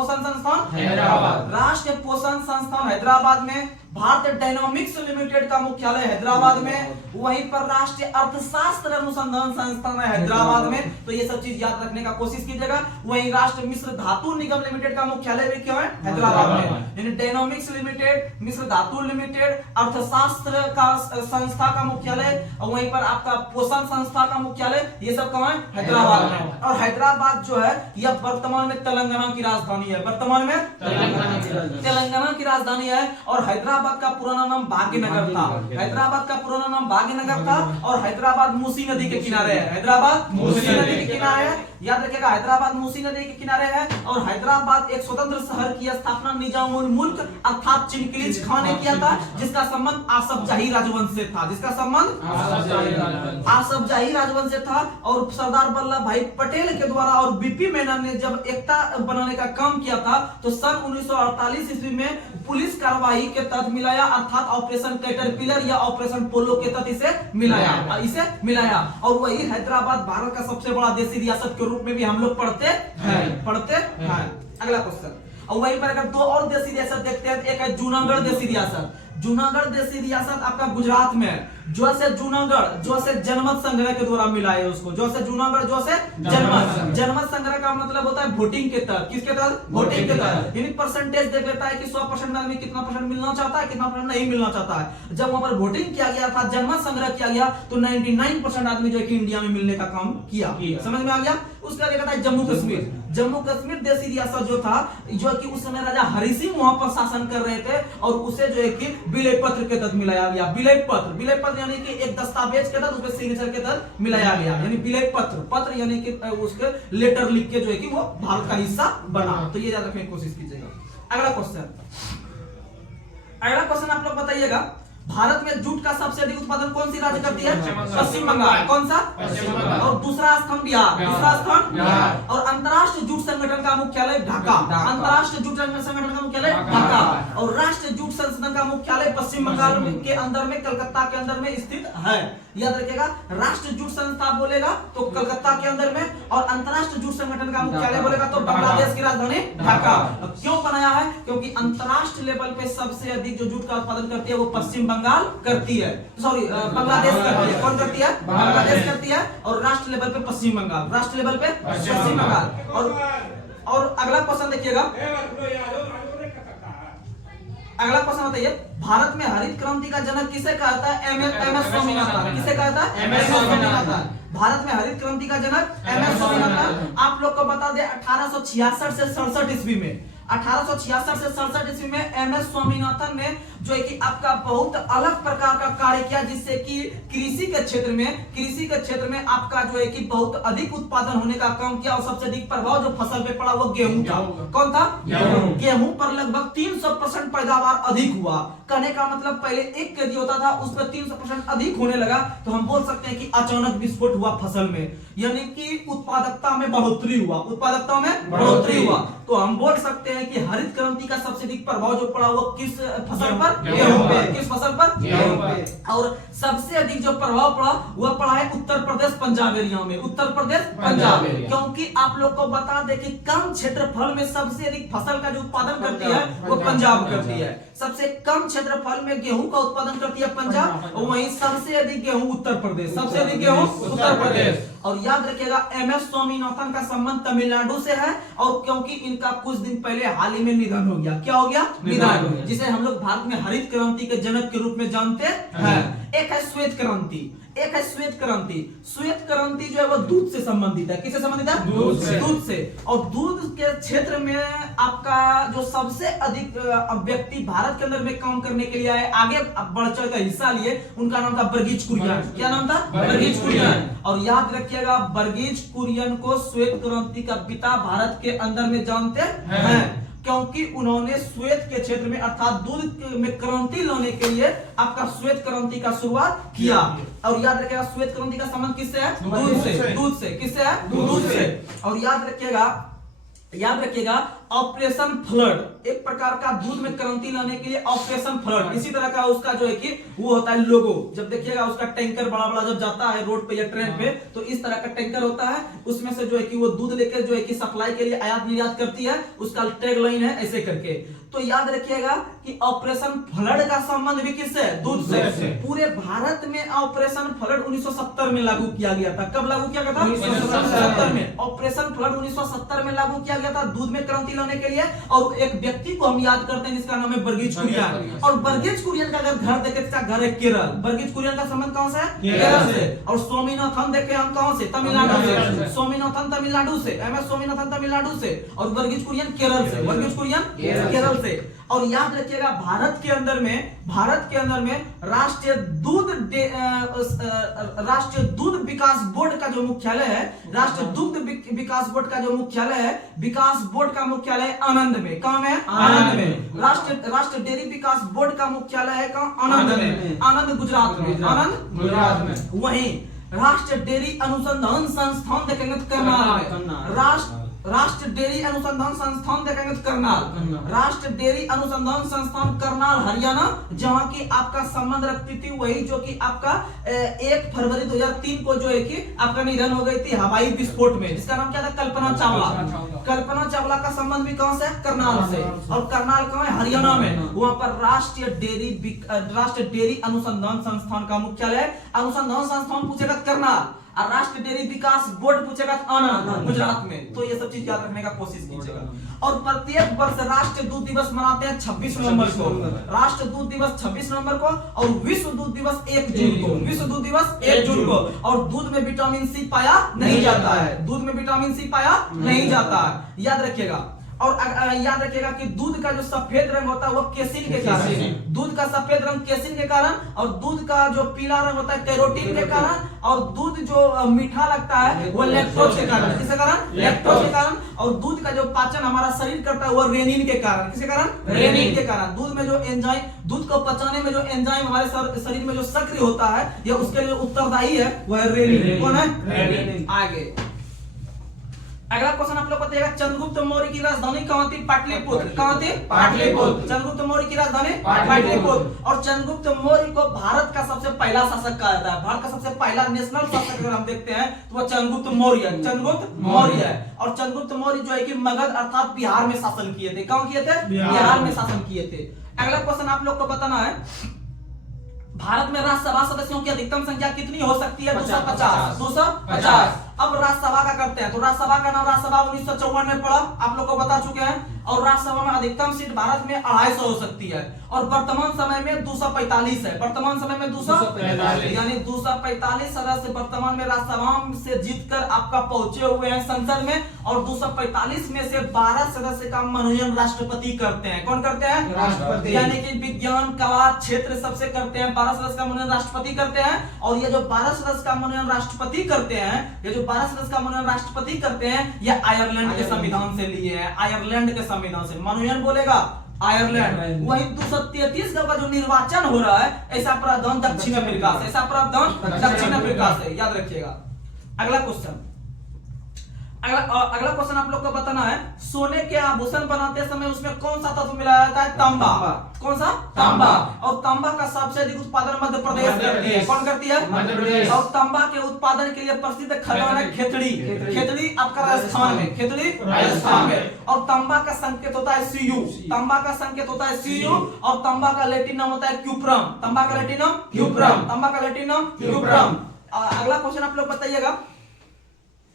पोषण संस्थान हैदराबाद में। भारतीय डायनामिक्स लिमिटेड का मुख्यालय हैदराबाद में। वहीं पर राष्ट्रीय अर्थशास्त्र अनुसंधान संस्थान है हैदराबाद में। तो ये सब चीज याद रखने का कोशिश कीजिएगा। वहीं राष्ट्रीय मिश्र धातु निगम लिमिटेड का मुख्यालय भी क्यों है? हैदराबाद में। यानी डायनामिक्स लिमिटेड, मिश्र धातु लिमिटेड, अर्थशास्त्र का संस्था का मुख्यालय, और वहीं पर आपका पोषण संस्था का मुख्यालय, ये सब कहाँ है? हैदराबाद में। और हैदराबाद जो है यह वर्तमान में तेलंगाना की राजधानी है। वर्तमान में तेलंगाना की राजधानी है। और हैदराबाद का पुराना नाम भाग्यनगर था। हैदराबाद का पुराना नाम भाग्यनगर था। और हैदराबाद मूसी नदी के किनारे है। हैदराबाद मूसी नदी के किनारे है, याद रखिएगा, हैदराबाद मूसी नदी के किनारे है। और हैदराबाद एक स्वतंत्र शहर की स्थापना निजामुल मुल्क अर्थात चिनकिलीज खान ने किया था, जिसका संबंध आसफ जाही राजवंश से था। जिसका संबंध आसफ जाही राजवंश से था। और सरदार वल्लभ भाई पटेल के द्वारा और बीपी मेनन ने जब एकता बनाने का काम किया था, तो सन 1948 ईस्वी में पुलिस कार्रवाई के तहत मिलाया, अर्थात ऑपरेशन कैटरपिलर या ऑपरेशन पोलो के तहत इसे मिलाया। और वही हैदराबाद भारत का सबसे बड़ा देशी रियासत के रूप में भी हम लोग पढ़ते हैं। अगला क्वेश्चन, और वहीं पर अगर दो और देशी रियासत देखते हैं, एक है जूनागढ़ देशी रियासत। जूनागढ़ देशी रियासत आपका गुजरात में है। जो से जनमत संग्रह के द्वारा मिला है उसको। जो से जनमत संग्रह का मतलब होता है वोटिंग के तहत। किसके तहत? वोटिंग के तहत। यानी परसेंटेज देख लेता है कि 100% आदमी कितना परसेंट मिलना चाहता है, कितना परसेंट नहीं मिलना चाहता है। जब वहां पर वोटिंग किया गया था, जनमत संग्रह किया गया, तो 99% आदमी जो है कि इंडिया में मिलने का काम किया। समझ में आ गया? उसका देखा था जम्मू कश्मीर देशी रियासत जो था, जो कि उस समय राजा हरि सिंह वहां पर शासन कर रहे थे, और उसे जो है कि विलय पत्र के तहत मिलाया गया। विलय पत्र यानी कि एक दस्तावेज के तहत, उसमें सिग्नेचर के तहत मिलाया गया। यानी विलय पत्र यानी कि उसके लेटर लिख के जो है कि वो भारत का हिस्सा बना। तो ये याद रखने की कोशिश कीजिएगा। अगला क्वेश्चन आप लोग बताइएगा, भारत में जूट का सबसे अधिक उत्पादन कौन सी राज्य करती है? पश्चिम बंगाल। कौन सा? और दूसरा स्थान बिहार। और अंतर्राष्ट्रीय जूट संगठन का मुख्यालय ढाका। अंतर्राष्ट्रीय जूट संगठन का मुख्यालय ढाका। और राष्ट्रीय जूट संशोधन का मुख्यालय पश्चिम बंगाल के अंदर में, कलकत्ता के अंदर में स्थित है। याद रखिएगा, राष्ट्रीय जूट संस्था बोलेगा तो कलकत्ता के अंदर में, और अंतर्राष्ट्रीय जूट संगठन का मुख्यालय बोलेगा तो बांग्लादेश की राजधानी ढाका। क्यों बनाया है? क्योंकि अंतर्राष्ट्रीय लेवल पे सबसे अधिक जो जूट का उत्पादन करती है वो पश्चिम बंगाल करती है, बांग्लादेश करती है। कौन करती है? बांग्लादेश करती है। और राष्ट्र लेवल पे पश्चिम बंगाल, राष्ट्र लेवल पे पश्चिम बंगाल। और अगला क्वेश्चन देखिएगा, अगला क्वेश्चन बताइए, भारत में हरित क्रांति का जनक किसे कहा था? एमएस स्वामीनाथन। किसे कहा था? एमएस स्वामीनाथन। भारत में हरित क्रांति का जनक एमएस स्वामीनाथन। आप लोग को बता दें 1866 से 67 ईस्वी में 1866 से 67 ईस्वी में एमएस स्वामीनाथन ने जो है कि आपका बहुत अलग प्रकार का कार्य किया, जिससे कि कृषि के क्षेत्र में आपका जो है कि बहुत अधिक उत्पादन होने का काम किया। और सबसे अधिक प्रभाव जो फसल पे पड़ा वो गेहूं था। कौन था? गेहूं पर लगभग 300% पैदावार अधिक हुआ। कहने का मतलब पहले 1 केजी होता था, उस पर 300% अधिक होने लगा। तो हम बोल सकते हैं कि अचानक विस्फोट हुआ फसल में, यानी कि उत्पादकता में बढ़ोतरी हुआ। तो हम बोल सकते हैं कि हरित क्रांति का सबसे अधिक प्रभाव जो पड़ा वो किस फसल पर? गेहूं पे। किस फसल पर? गेहूं पे। और सबसे अधिक जो प्रभाव पड़ा वह पड़ा है उत्तर प्रदेश पंजाब एरिया में। उत्तर प्रदेश पंजाब, क्योंकि आप लोग को बता दें कि कम क्षेत्रफल में सबसे अधिक फसल का जो उत्पादन करती है वो पंजाब करती है। सबसे कम क्षेत्रफल में गेहूं का उत्पादन करती है पंजाब, और वहीं सबसे अधिक गेहूं उत्तर प्रदेश। सबसे अधिक गेहूं उत्तर प्रदेश। और याद रखिएगा एमएस स्वामीनाथन का संबंध तमिलनाडु से है, और क्योंकि इनका कुछ दिन पहले हाल ही में निधन हो गया। क्या हो गया? निधन, जिसे हम लोग भारत में हरित क्रांति के जनक के रूप में जानते हैं। एक है श्वेत क्रांति, एक है श्वेत क्रांति। श्वेत क्रांति जो है वो दूध से संबंधित है। किससे संबंधित है? दूध से। और दूध के क्षेत्र में आपका जो सबसे अधिक व्यक्ति भारत के अंदर में काम करने के लिए आए, आगे बढ़ चढ़ कर हिस्सा लिए, उनका नाम था वर्गीज कुरियन। क्या नाम था? वर्गीज कुरियन। और याद रखिएगा वर्गीज कुरियन को श्वेत क्रांति का पिता भारत के अंदर में जानते हैं, क्योंकि उन्होंने श्वेत के क्षेत्र में अर्थात दूध में क्रांति लाने के लिए आपका श्वेत क्रांति का शुरुआत किया। और याद रखिएगा श्वेत क्रांति का संबंध किससे है? दूध से। किससे है? दूध से। और याद रखिएगा ऑपरेशन फ्लड, एक प्रकार का दूध में क्रांति लाने के लिए ऑपरेशन फ्लड। इसी तरह का उसका जो है कि वो होता है लोगो। जब देखिएगा उसका टैंकर बड़ा जब जाता है रोड पे या ट्रेन पे, तो इस तरह का टैंकर होता है, उसमें से जो है कि वो दूध लेकर जो है कि सप्लाई के लिए आयात निर्यात करती है। उसका टैग लाइन है ऐसे करके। तो याद रखिएगा कि ऑपरेशन फ्लड का संबंध भी किससे? दूध से। पूरे भारत में ऑपरेशन फ्लड 1970 में लागू किया गया था। कब लागू किया गया था? 1970 में। ऑपरेशन फ्लड 1970 में लागू किया गया था दूध में क्रांति लाने के लिए। और एक व्यक्ति को हम याद करते हैं जिसका नाम है वर्गीज कुरियन। और वर्गीज कुरियन का अगर घर देखे तो घर है केरल। वर्गीज कुरियन का संबंध कहां से है? केरल से। और स्वामीनाथन देखे हम कहां से? तमिलनाडु से। स्वामीनाथन तमिलनाडु से, एमएस स्वामीनाथन तमिलनाडु से, और वर्गीज कुरियन केरल से। वर्गीज कुरियन केरल से। और याद रखिएगा भारत के अंदर में राष्ट्रीय दूध विकास बोर्ड का जो मुख्यालय है, राष्ट्रीय दुग्ध विकास बोर्ड का जो मुख्यालय है, विकास बोर्ड का मुख्यालय आनंद में। कहां में? आनंद में। राष्ट्रीय डेयरी विकास बोर्ड का मुख्यालय है कहां? आनंद में। आनंद गुजरात में। आनंद गुजरात में। वहीं राष्ट्रीय डेयरी अनुसंधान संस्थान देखेंगे तो करनाल में। राष्ट्रीय डेयरी अनुसंधान संस्थान देखेंगे तो करनाल। राष्ट्रीय डेयरी अनुसंधान संस्थान करनाल हरियाणा, जहां की आपका संबंध रखती थी वही जो कि आपका 1 फरवरी 2003 को जो है कि आपका निधन हो गई थी हवाई विस्फोट में, जिसका नाम क्या था? कल्पना चावला। कल्पना चावला का संबंध भी कहां से? करनाल से। और करनाल कहां है? हरियाणा में। वहां पर राष्ट्रीय डेयरी अनुसंधान संस्थान का मुख्यालय। अनुसंधान संस्थान पूछेगा करनाल, और राष्ट्रीय डेयरी विकास बोर्ड पूछेगा आनंद गुजरात में। तो ये सब चीज याद रखने का कोशिश कीजिएगा। और प्रत्येक वर्ष राष्ट्रीय दूध दिवस मनाते हैं 26 नवंबर को। राष्ट्रीय दूध दिवस 26 नवंबर को, और विश्व दूध दिवस 1 जून को। विश्व दूध दिवस 1 जून को। और दूध में विटामिन सी पाया नहीं जाता है। दूध में विटामिन सी पाया नहीं जाता है, याद रखिएगा। और याद रखिएगा कि दूध का जो सफेद रंग होता है वो केसिन के कारण, दूध का सफेद रंग केसिन के कारण, और दूध का जो पीला रंग होता है कैरोटीन के कारण, और दूध जो मीठा लगता है वो लैक्टोज के कारण। किसके कारण? लैक्टोज के कारण। और दूध का जो पाचन हमारा शरीर करता है वो रेनिन के कारण। किसके कारण? रेनिन के कारण। दूध में जो एंजाइम, दूध को पचाने में जो एंजाइम हमारे शरीर में जो सक्रिय होता है, या उसके जो उत्तरदायी है वो है रेनिन। कौन है? रेनिन। आगे अगला क्वेश्चन आप लोग को बताइएगा, चंद्रगुप्त मौर्य की राजधानी कहां थी? पाटलिपुत्र। कहां थी? पाटलिपुत्र। चंद्रगुप्त मौर्य की राजधानी पाटलिपुत्र। और चंद्रगुप्त मौर्य को भारत का सबसे पहला शासक कहा जाता है। भारत का सबसे पहला नेशनल शासक अगर हम देखते हैं तो वो चंद्रगुप्त मौर्य है। चंद्रगुप्त मौर्य है। और चंद्रगुप्त मौर्य जो है कि मगध अर्थात बिहार में शासन किए थे। कहां किए थे? बिहार में शासन किए थे। अगला क्वेश्चन आप लोग को बताना है, भारत में राज्यसभा सदस्यों की अधिकतम संख्या कितनी हो सकती है? 250। 250। अब राज्यसभा का करते हैं, तो राज्यसभा का नाम राज्यसभा 1954 में पड़ा, आप लोग को बता चुके हैं। और राज्यसभा में अधिकतम सीट भारत में 250 हो सकती है और वर्तमान समय में 245 है। वर्तमान समय में 245 यानी 245 सदस्य वर्तमान में राज्यसभा से जीतकर आपका पहुंचे हुए हैं संसद में और 245 में से 12 सदस्य का मनोनयन राष्ट्रपति करते हैं। कौन करते हैं? राष्ट्रपति। यानी कि विज्ञान कला क्षेत्र सबसे करते हैं, 12 सदस्य का मनोनयन राष्ट्रपति करते हैं। और ये जो 12 सदस्य का मनोनयन राष्ट्रपति करते हैं, ये जो 12 सदस्य का मनोनयन राष्ट्रपति करते हैं, ये आयरलैंड के संविधान से लिए हैं। आयरलैंड के संविधान से मनोनयन बोलेगा आयरलैंड। वही 233 का जो निर्वाचन हो रहा है, ऐसा प्रावधान दक्षिण अफ्रीका से, ऐसा प्रावधान दक्षिण अफ्रीका से, याद रखिएगा। अगला क्वेश्चन, अगला क्वेश्चन आप लोग को बताना है, सोने के आभूषण बनाते समय उसमें कौन सा तत्व मिलाया जाता है? तांबा। कौन सा? तांबा। और तांबा का सबसे अधिक उत्पादन मध्य प्रदेश करती है। कौन करती है? मध्य प्रदेश। और तांबा के उत्पादन के लिए प्रसिद्ध खदान है खेतड़ी। खेतड़ी आपका राजस्थान में, खेतड़ी राजस्थान में। और तांबा का संकेत होता है सीयू। तांबा का संकेत होता है सीयू। और तांबा का लैटिन नाम होता है क्यूप्रम। तांबा का लैटिन नाम क्यूप्रम। तांबा का लैटिन नाम क्यूप्रम। अगला क्वेश्चन आप लोग बताइएगा,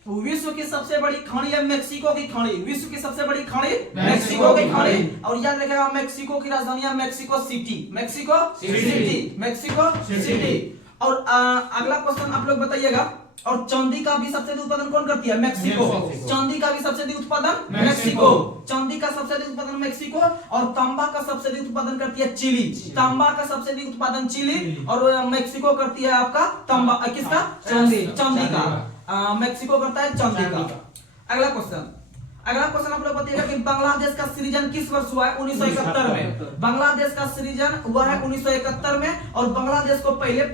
विश्व की सबसे बड़ी खाड़ी है मेक्सिको की खाड़ी। विश्व की सबसे बड़ी खाड़ी मेक्सिको की खाड़ी। और याद रखिएगा मेक्सिको की राजधानी है Mexico city. Mexico city, Mexico city. और अगला क्वेश्चन आप लोग बताइएगा, और चांदी का भी सबसे अधिक उत्पादन कौन करती है? मेक्सिको। चांदी का भी सबसे अधिक उत्पादन मेक्सिको। चांदी का सबसे अधिक उत्पादन मेक्सिको। और तांबा का सबसे अधिक उत्पादन करती है चिली। तांबा का सबसे अधिक उत्पादन चिली और मेक्सिको करती है आपका तांबा, किसका? चांदी। चांदी का मेक्सिको करता है चांदी का। अगला क्वेश्चन आप लोग बताइएगा कि बांग्लादेश का सृजन किस वर्ष हुआ है? 1971 में। बांग्लादेश का सृजन हुआ है 1971 में। और बांग्लादेश को पहले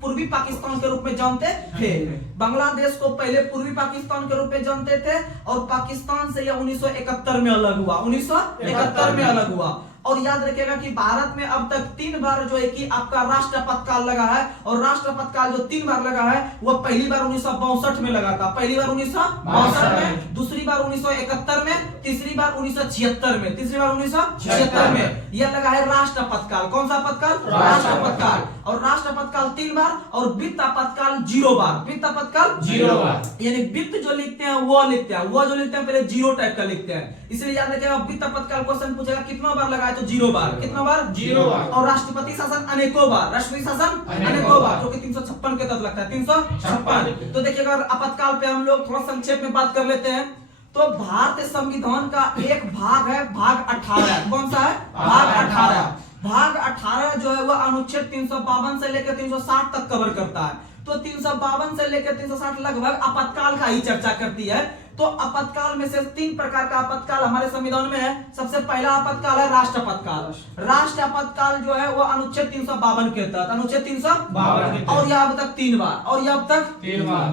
पूर्वी पाकिस्तान के रूप में जानते थे। बांग्लादेश को पहले पूर्वी पाकिस्तान के रूप में जानते थे और पाकिस्तान से यह 1971 में अलग हुआ। 1971 में अलग हुआ। और याद रखिएगा कि भारत में अब तक 3 बार जो है कि आपका राष्ट्रपतिकाल लगा है। और राष्ट्रपतिकाल जो 3 बार लगा है वह पहली बार 1962 में लगा था। पहली बार 1962 में, दूसरी बार 1971 में, तीसरी बार 1976 में। तीसरी बार 1976 में यह लगा है राष्ट्रपतिकाल। कौन सा पदकाल? राष्ट्रपतिकाल। और राष्ट्रपतिकाल 3 बार और वित्त आपातकाल 0 बार। वित्त आपातकाल 0 बार, यानी वित्त जो लिखते हैं वो लिखते हैं, वो जो लिखते हैं पहले 0 टाइप का लिखते हैं। इसलिए याद रखिएगा वित्त आपातकाल क्वेश्चन पूछेगा कितना बार लगा है तो 0 बार। कितना बार? 0 बार। और राष्ट्रपति शासन अनेकों बार। राष्ट्रपति शासन अनेकों बार, जो कि 356 के तहत लगता है। 356। तो देखिएगा आपातकाल पे हम लोग थोड़ा संक्षेप में बात कर लेते हैं। तो भारतीय संविधान का एक भाग है, भाग 18। कौन सा है? भाग 18। भाग 18 जो है वह अनुच्छेद 352 से लेकर 360 तक कवर करता है। तो 352 से लेकर 360 लगभग आपातकाल का ही चर्चा करती है। तो आपातकाल में से 3 प्रकार का आपातकाल हमारे संविधान में है। सबसे पहला आपातकाल है राष्ट्रपतिकाल। राष्ट्र आपातकाल जो है वो अनुच्छेद 352 के तहत, अनुच्छेद 352। और यह अब तक 3 बार, और यह अब तक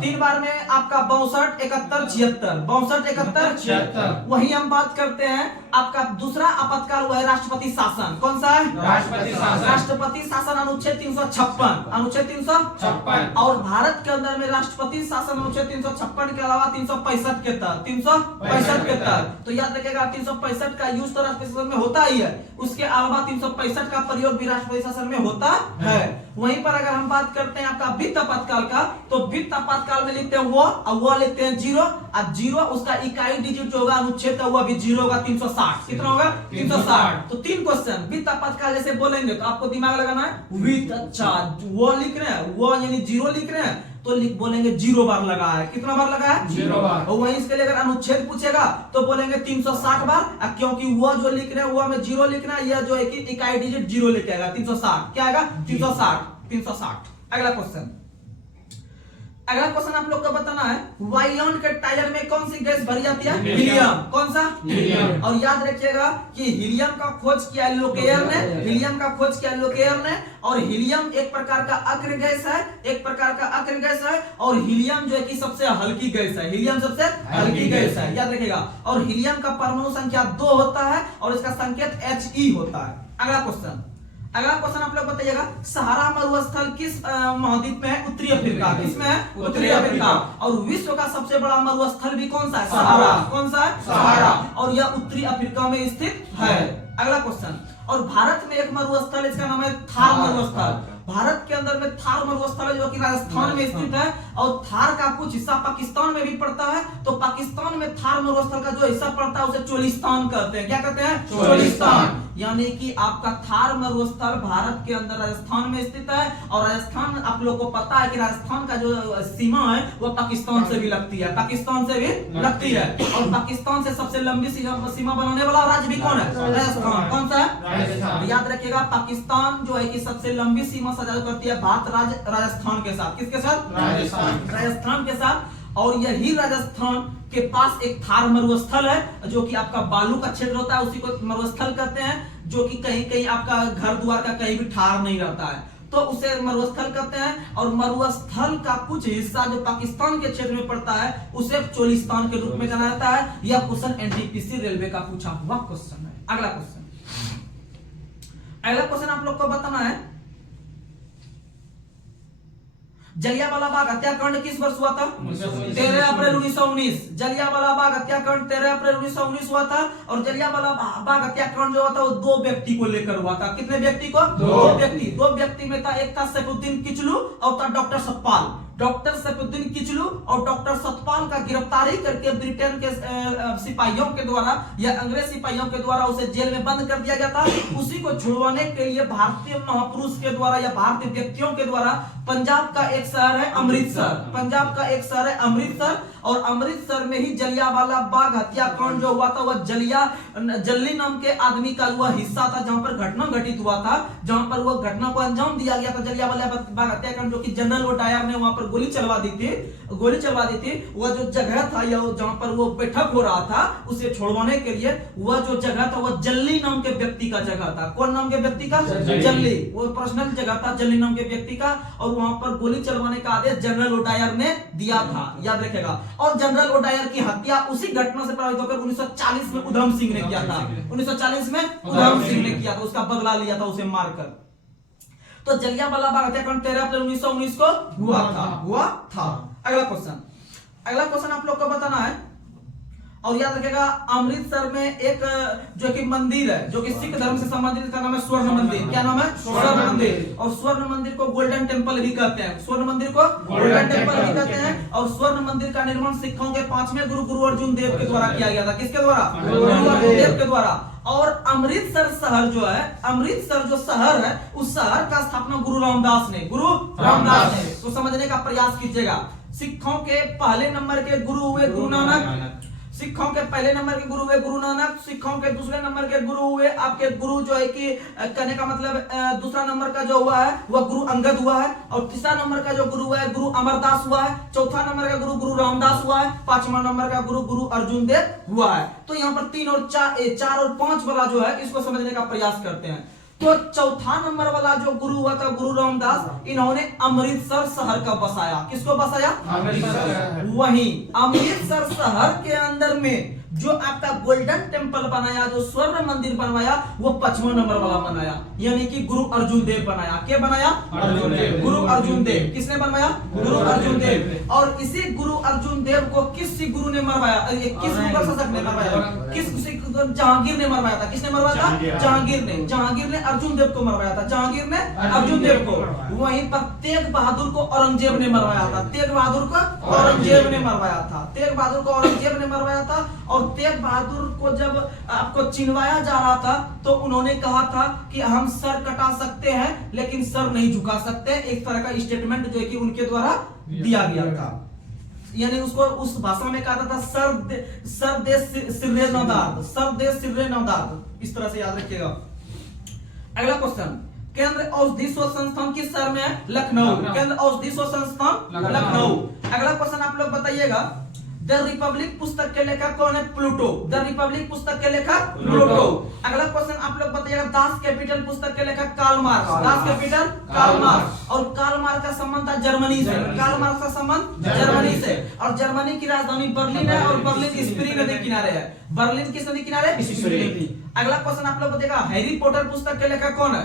3 बार में आपका 62, 71, 76, 62, 71, 76। वही हम बात करते हैं आपका दूसरा आपातकाल हुआ है राष्ट्रपति शासन। कौन सा है? राष्ट्रपति शासन। राष्ट्रपति शासन अनुच्छेद 356, अनुच्छेद 356। और भारत के अंदर में राष्ट्रपति शासन अनुच्छेद 356 के अलावा 365 के तहत, 365 के तहत। तो याद रखिएगा 365 का यूज तो राष्ट्रपति शासन में होता ही है, उसके अलावा 365 का प्रयोग भी राष्ट्रपति शासन में होता है। वहीं पर अगर हम बात करते हैं आपका वित्त आपातकाल का, तो वित्त आपातकाल में लिखते हैं वो, और वो लिखते हैं 0, और 0 उसका इकाई डिजिट जो होगा अनुच्छेद का, वो भी 0 होगा। 360 कितना होगा? 360। तो 3 क्वेश्चन वित्त आपातकाल जैसे बोलेंगे तो आपको दिमाग लगाना है वित्त। अच्छा, वो लिख रहे हैं, वो यानी 0 लिख रहे हैं तो बोलेंगे 0 बार लगा है। कितना बार लगा है? 0 बार। और वहीं इसके लिए अगर अनुच्छेद पूछेगा तो बोलेंगे 360 बार, क्योंकि वो जो लिख रहे हैं वो में 0 लिखना है, यह जो है कि इकाई डिजिट 0 लेके आएगा। 360 क्या आएगा? 360। अगला क्वेश्चन आप लोग को बताना है, वायुयान के टायर में कौन सी गैस भरी जाती है? हीलियम। कौन सा? हीलियम। और याद रखिएगा कि हीलियम का खोज किया लोकेयर ने, हीलियम का खोज किया लोकेयर ने। और हीलियम एक प्रकार का अग्र गैस है, एक प्रकार का अग्र गैस है। और हीलियम जो है कि सबसे हल्की गैस है, हीलियम सबसे हल्की गैस है, याद रखिएगा। और हीलियम का परमाणु संख्या 2 होता है और इसका संकेत He होता है। अगला क्वेश्चन आप लोग बताइएगा, सहारा मरुस्थल किस महाद्वीप में है? उत्तरी अफ्रीका। किसमें है? उत्तरी अफ्रीका। और विश्व का सबसे बड़ा मरुस्थल भी कौन सा है? सहारा। कौन सा है? सहारा। और यह उत्तरी अफ्रीका में स्थित है। अगला क्वेश्चन, और भारत में एक मरुस्थल, इसका नाम है थार मरुस्थल। भारत के अंदर अंदर में थार मरुस्थल है जो कि राजस्थान में स्थित है, और थार का कुछ हिस्सा पाकिस्तान में भी पड़ता है। तो पाकिस्तान में थार मरुस्थल का जो हिस्सा पड़ता है उसे चोलिस्तान कहते हैं। क्या कहते हैं? चोलिस्तान। यानी कि आपका थार मरुस्थल भारत के अंदर राजस्थान में स्थित है, और राजस्थान आप लोग को पता है कि राजस्थान का जो सीमा है वो पाकिस्तान से भी लगती है, पाकिस्तान से भी लगती है। और पाकिस्तान से सबसे लंबी सीमा बनाने वाला राज्य भी कौन है? राजस्थान। कौन सा है? याद रखिएगा, पाकिस्तान जो है कि सबसे लंबी सीमा साझा करती है भारत राज्य राजस्थान के साथ। किसके साथ? राजस्थान के साथ। और यही राजस्थान के पास एक थार मरुस्थल है जो कि आपका बालू का क्षेत्र होता है, उसी को मरुस्थल कहते हैं, जो कि कहीं कहीं आपका घर द्वार का कहीं भी ठार नहीं रहता है, तो उसे मरुस्थल कहते हैं। और मरुस्थल का कुछ हिस्सा जो पाकिस्तान के क्षेत्र में पड़ता है उसे चोलिस्तान के रूप में जाना जाता है। यह क्वेश्चन एनटीपीसी रेलवे का पूछा हुआ क्वेश्चन है। अगला क्वेश्चन आप लोग को बताना है, जलियांवाला बाग हत्याकांड किस वर्ष हुआ था? 13 अप्रैल 1919। जलियांवाला बाग हत्याकांड 13 अप्रैल 1919 हुआ था। और जलियांवाला बाग हत्याकांड जो हुआ था वो 2 व्यक्ति को लेकर हुआ था। कितने व्यक्ति को? 2 व्यक्ति में था, एक था सैफुद्दीन किचलू और था डॉक्टर सतपाल। डॉक्टर सैफुद्दीन किचलू और डॉक्टर सतपाल का गिरफ्तारी करके ब्रिटेन के सिपाहियों के द्वारा या अंग्रेज सिपाहियों के द्वारा उसे जेल में बंद कर दिया गया था। उसी को छुड़वाने के लिए भारतीय महापुरुष के द्वारा या भारतीय व्यक्तियों के द्वारा पंजाब का एक शहर है अमृतसर, पंजाब का एक शहर है अमृतसर, और अमृतसर में ही जलियांवाला बाग हत्याकांड जो हुआ था वह जल्ली नाम के आदमी का वह हिस्सा था जहां पर घटना घटित हुआ था, जहां पर वह घटना को अंजाम दिया गया था। जलियांवाला बाग हत्याकांड जो कि जनरल डायर ने वहां पर गोली चलवा दी थी। वह जो जगह था या जहां पर वो बैठक हो रहा था उसे छोड़वाने के लिए वह जो जगह था वह जल्ली नाम के व्यक्ति का जगह था। कौन नाम के व्यक्ति का? जल्ली। वो पर्सनल जगह था जल्ली नाम के व्यक्ति का, और वहां पर गोली चलवाने का आदेश जनरल ओडायर ने दिया था, याद रखेगा। और जनरल ओडायर की हत्या उसी घटना से प्रभावित होकर 1940 में उधम सिंह ने किया था। 1940 में उधम सिंह ने किया था, उसका बदला लिया था उसे मारकर। तो जलियांवाला बाग हत्याकांड 13 अप्रैल 1919 को हुआ था। अगला क्वेश्चन आप लोग को बताना है, और याद रखिएगा अमृतसर में एक जो कि मंदिर है जो कि सिख धर्म से संबंधित, इसका नाम है स्वर्ण मंदिर। क्या नाम है? स्वर्ण मंदिर। और स्वर्ण मंदिर को गोल्डन टेंपल भी कहते हैं। स्वर्ण मंदिर को गोल्डन टेंपल भी कहते हैं। और स्वर्ण मंदिर का निर्माण सिखों के 5वें गुरु अर्जुन देव के द्वारा किया गया था। किसके द्वारा? गुरु अर्जुन देव के द्वारा। और अमृतसर शहर जो है, अमृतसर जो शहर है उस शहर का स्थापना गुरु रामदास ने तो समझने का प्रयास कीजिएगा। सिखों के पहले नंबर के गुरु हुए गुरु नानक, सिखों के पहले नंबर के गुरु हुए गुरु नानक, सिखों के दूसरे नंबर के गुरु हुए आपके गुरु जो है कि कहने का मतलब दूसरा नंबर का जो हुआ है वह गुरु अंगद हुआ है, और तीसरा नंबर का जो गुरु हुआ है गुरु अमरदास हुआ है, चौथा नंबर का गुरु रामदास हुआ है, 5वां नंबर का गुरु अर्जुन देव हुआ है। तो यहाँ पर 3 और 4 और 5 वाला जो है इसको समझने का प्रयास करते हैं। तो चौथा नंबर वाला जो गुरु हुआ था गुरु रामदास, इन्होंने अमृतसर शहर का बसाया। किसको बसाया? अमृतसर। वहीं अमृतसर शहर के अंदर में जो आपका गोल्डन टेंपल बनाया, जो स्वर्ण मंदिर बनवाया, वो 5वां नंबर वाला बनाया, यानी कि गुरु अर्जुन देव बनाया। क्या बनाया? गुरु अर्जुन देव। किसने बनवाया? गुरु अर्जुन देव। और इसी गुरु अर्जुन देव को किस गुरु ने मरवाया? किस मुगल शासक ने मरवाया? जहांगीर ने मरवाया था। किसने मरवाया था? जहांगीर ने अर्जुन देव को मरवाया था। जहांगीर ने अर्जुन देव को। वहीं पर तेग बहादुर को औरंगजेब ने मरवाया था। तेग बहादुर को औरंगजेब ने मरवाया था। और तेग बहादुर को जब आपको चिनवाया जा रहा था तो उन्होंने कहा था कि हम सर कटा सकते हैं लेकिन सर नहीं झुका सकते। एक तरह का स्टेटमेंट जो है कि उनके द्वारा दिया गया था, यानी उसको उस भाषा में कहा था सर दे सिर्रे नौदाद। इस तरह से याद रखिएगा। अगला क्वेश्चन, केंद्र औषधि शोध संस्थान किस शहर में है? लखनऊ। केंद्र औषधि शोध संस्थान लखनऊ। अगला क्वेश्चन आप लोग बताइएगा, द रिपब्लिक पुस्तक के लेखक कौन है? प्लूटो। द रिपब्लिक पुस्तक के लेखक प्लूटो। अगला क्वेश्चन आप लोग बताइएगा, दास कैपिटल पुस्तक के लेखक Karl Marx. Das Kapital Karl Marx. और कार्ल मार्क्स का संबंध था जर्मनी से। कार्ल मार्क्स का संबंध जर्मनी से। और जर्मनी की राजधानी बर्लिन है और बर्लिन स्प्री नदी किनारे है। बर्लिन किस नदी किनारे? स्प्री। अगला क्वेश्चन आप लोग बताइएगा, हैरी पॉटर पुस्तक के लेखक कौन है?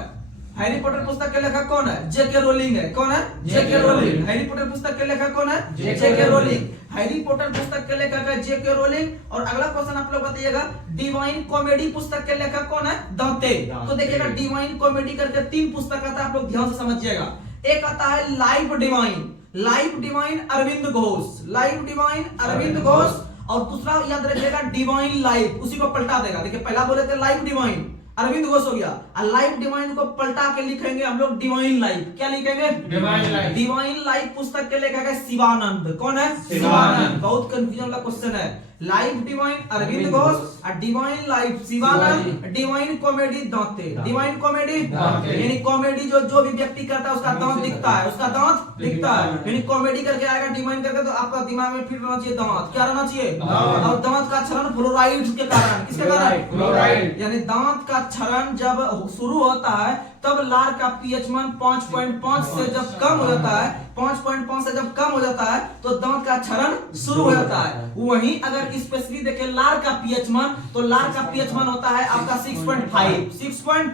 हैरी पॉटर पुस्तक के लेखक कौन है? जेके रोलिंग है। कौन है? जेके रोलिंग। हैरी पॉटर पुस्तक के लेखक कौन है? जेके रोलिंग। हैरी पॉटर पुस्तक के लेखक है जेके रोलिंग। और अगला क्वेश्चन आप लोग बताइएगा, डिवाइन कॉमेडी पुस्तक के लेखक कौन है? दांते। तो देखिएगा डिवाइन कॉमेडी करके 3 पुस्तक आता है, आप लोग ध्यान से समझिएगा। एक आता है life divine, life divine Aurobindo Ghosh, life divine Aurobindo Ghosh. और दूसरा याद रखिएगा डिवाइन लाइफ, उसी को पलटा देगा। देखिए पहला बोले थे लाइफ डिवाइन अरविंद घोष हो गया, और लाइफ डिवाइन को पलटा के लिखेंगे हम लोग डिवाइन लाइफ। क्या लिखेंगे? Divine life. डिवाइन लाइफ पुस्तक के लेखक है शिवानंद। कौन है? शिवानंद। बहुत कंफ्यूजन का क्वेश्चन है। लाइफ डिवाइन अरविंद घोष और divine life Shivanand. Divine comedy दांते, डिवाइन कॉमेडी यानी कॉमेडी जो भी व्यक्ति करता है उसका दांत दिखता है, उसका दांत दिखता है, यानी कॉमेडी करके आएगा डिवाइन करके, तो आपका दिमाग में फिट रहना चाहिए दांत। क्या रहना चाहिए? और दांत का क्षरण फ्लोराइड के कारण। किसके कारण? फ्लोराइड। यानी दांत का क्षरण जब शुरू होता है तब लार का पीएच मान 5.5 से जब कम हो जाता है, 5.5 से जब कम हो जाता है तो दांत का क्षरण शुरू हो जाता है। वहीं अगर स्पेशली देखें लार का पीएच मान, तो लार का पीएच मान होता है आपका 6.5, 6.5।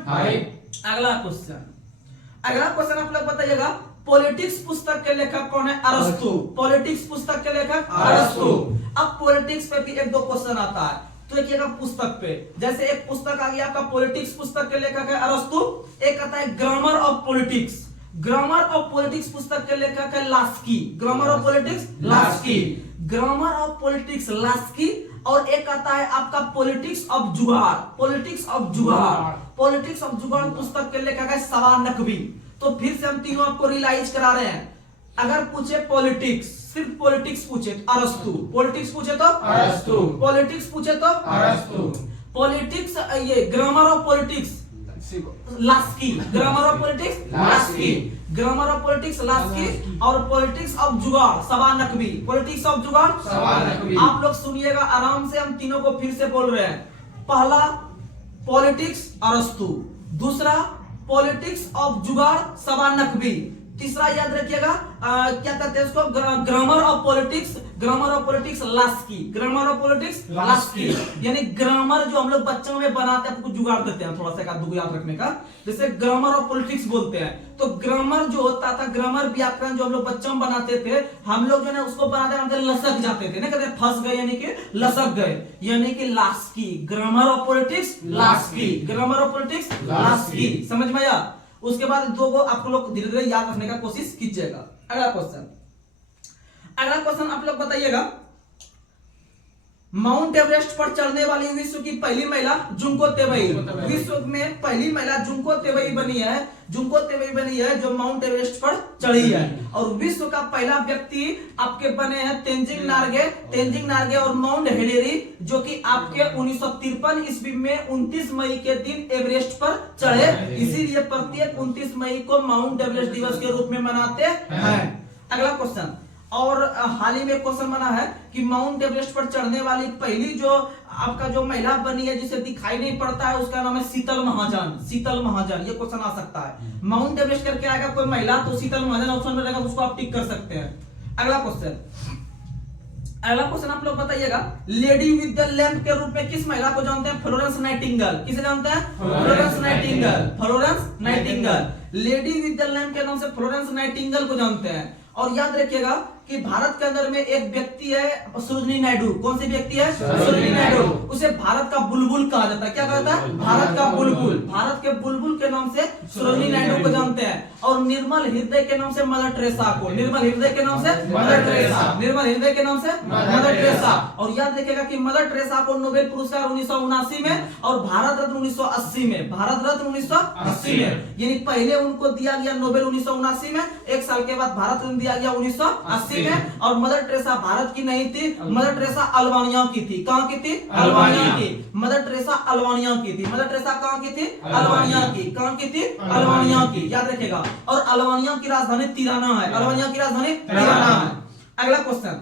अगला क्वेश्चन, अगला क्वेश्चन आप लोग बताइएगा, पॉलिटिक्स पुस्तक के लेखक कौन है? अरस्तु। पॉलिटिक्स पुस्तक के लेखक अरस्तु। अब पॉलिटिक्स पे भी एक दो क्वेश्चन आता है, तो देखिएगा पुस्तक पे, जैसे एक पुस्तक आ गया आपका पॉलिटिक्स पुस्तक के लेखक है अरस्तु, एक आता है grammar of politics. Grammar of politics पुस्तक के लेखक है Laski. Grammar of politics Laski, grammar of politics Laski. और एक आता है आपका पॉलिटिक्स ऑफ जुगाड़, पॉलिटिक्स ऑफ जुगाड़। पॉलिटिक्स ऑफ जुगाड़ पुस्तक के लेखक है सवा नकवी। तो फिर से हम तीनों आपको रियलाइज करा रहे हैं। अगर पूछे पॉलिटिक्स, सिर्फ पॉलिटिक्स पूछे तो अरस्तु, पॉलिटिक्स पूछे तो अरस्तु, पॉलिटिक्स पूछे तो अरस्तु, पॉलिटिक्स ये grammar of politics Laski, grammar of politics Laski, grammar of politics Laski. और पॉलिटिक्स ऑफ जुगाड़ सवा नकवी, पॉलिटिक्स ऑफ जुगाड़ सवा नकवी। आप लोग सुनिएगा आराम से, हम तीनों को फिर से बोल रहे हैं। पहला पॉलिटिक्स अरस्तु, दूसरा पॉलिटिक्स ऑफ जुगाड़ सवा नकवी, तीसरा याद रखिएगा क्या कहते हैं उसको, grammar of politics, grammar of politics Laski, grammar of politics Laski. यानी ग्रामर जो हम लोग बच्चों में बनाते हैं, आपको जुगाड़ देते हैं थोड़ा सा एक आध याद रखने का, जैसे ग्रामर ऑफ पॉलिटिक्स बोलते हैं। तो ग्रामर जो होता था, ग्रामर व्याकरण जो हम लोग बच्चों में बनाते थे, हम लोग जो है उसको बनाते लसक जाते थे ना, कहते फंस गए यानी कि लसक गए, यानी कि Laski, grammar of politics Laski, grammar of politics Laski. समझ में आया? उसके बाद दो को आपको लोग धीरे धीरे याद रखने का कोशिश कीजिएगा। अगला क्वेश्चन, अगला क्वेश्चन आप लोग बताइएगा, माउंट एवरेस्ट पर चढ़ने वाली विश्व की पहली महिला जुंको तेबई। विश्व में पहली महिला जुंको तेबई बनी है, जुंको तेबई बनी है जो माउंट एवरेस्ट पर चढ़ी है। और विश्व का पहला व्यक्ति आपके बने हैं तेंजिंग नार्गे, तेंजिंग नार्गे और माउंट हेलेरी, जो कि आपके 1953 ईस्वी में 29 मई के दिन एवरेस्ट पर चढ़े। इसीलिए प्रत्येक 29 मई को माउंट एवरेस्ट दिवस के रूप में मनाते हैं। अगला क्वेश्चन, और हाल ही में क्वेश्चन बना है कि माउंट एवरेस्ट पर चढ़ने वाली पहली जो आपका जो महिला बनी है जिसे दिखाई नहीं पड़ता है, उसका नाम है शीतल महाजन। शीतल महाजन, ये क्वेश्चन आ सकता है। माउंट एवरेस्ट करके आएगा कोई महिला तो शीतल महाजन ऑप्शन में रहेगा, उसको आप टिक कर सकते हैं। अगला क्वेश्चन, अगला क्वेश्चन आप लोग बताइएगा, लेडी विद द लैम्प के रूप में किस महिला को जानते हैं? Florence Nightingale. किसे जानते हैं? Florence Nightingale, Florence Nightingale. Lady with the lamp के नाम से फ्लोरेंस नाइटिंगेल को जानते हैं। और याद रखिएगा कि भारत के अंदर में एक व्यक्ति है सरोजिनी नायडू। कौन सी व्यक्ति है? सरोजिनी नायडू। उसे भारत का बुलबुल कहा जाता है। क्या कहता है? भारत का बुलबुल। भारत के बुलबुल के नाम से सरोजिनी नायडू को जानते हैं। और निर्मल हृदय के नाम से मदर टेरेसा को, निर्मल हृदय के नाम से मदर टेरेसा, निर्मल हृदय के नाम से मदर टेरेसा। और याद रखिएगा कि मदर टेरेसा को नोबेल पुरस्कार 1979 में और भारत रत्न 1980 में, भारत रत्न 1980 में, यानी पहले उनको दिया गया नोबेल 1979 में, एक साल के बाद भारत रत्न दिया गया 1980 में। और मदर टेरेसा भारत की नहीं थी, मदर टेरेसा अल्बानिया की थी। कहां की थी? अल्बानिया की। मदर टेरेसा अल्बानिया की थी। मदर टेरेसा कहां की थी? अल्बानिया की। कहां की थी? अल्बानिया की। याद रखेगा। और अल्बानिया की राजधानी तिराना है। अल्बानिया की राजधानी तिराना है। अगला क्वेश्चन,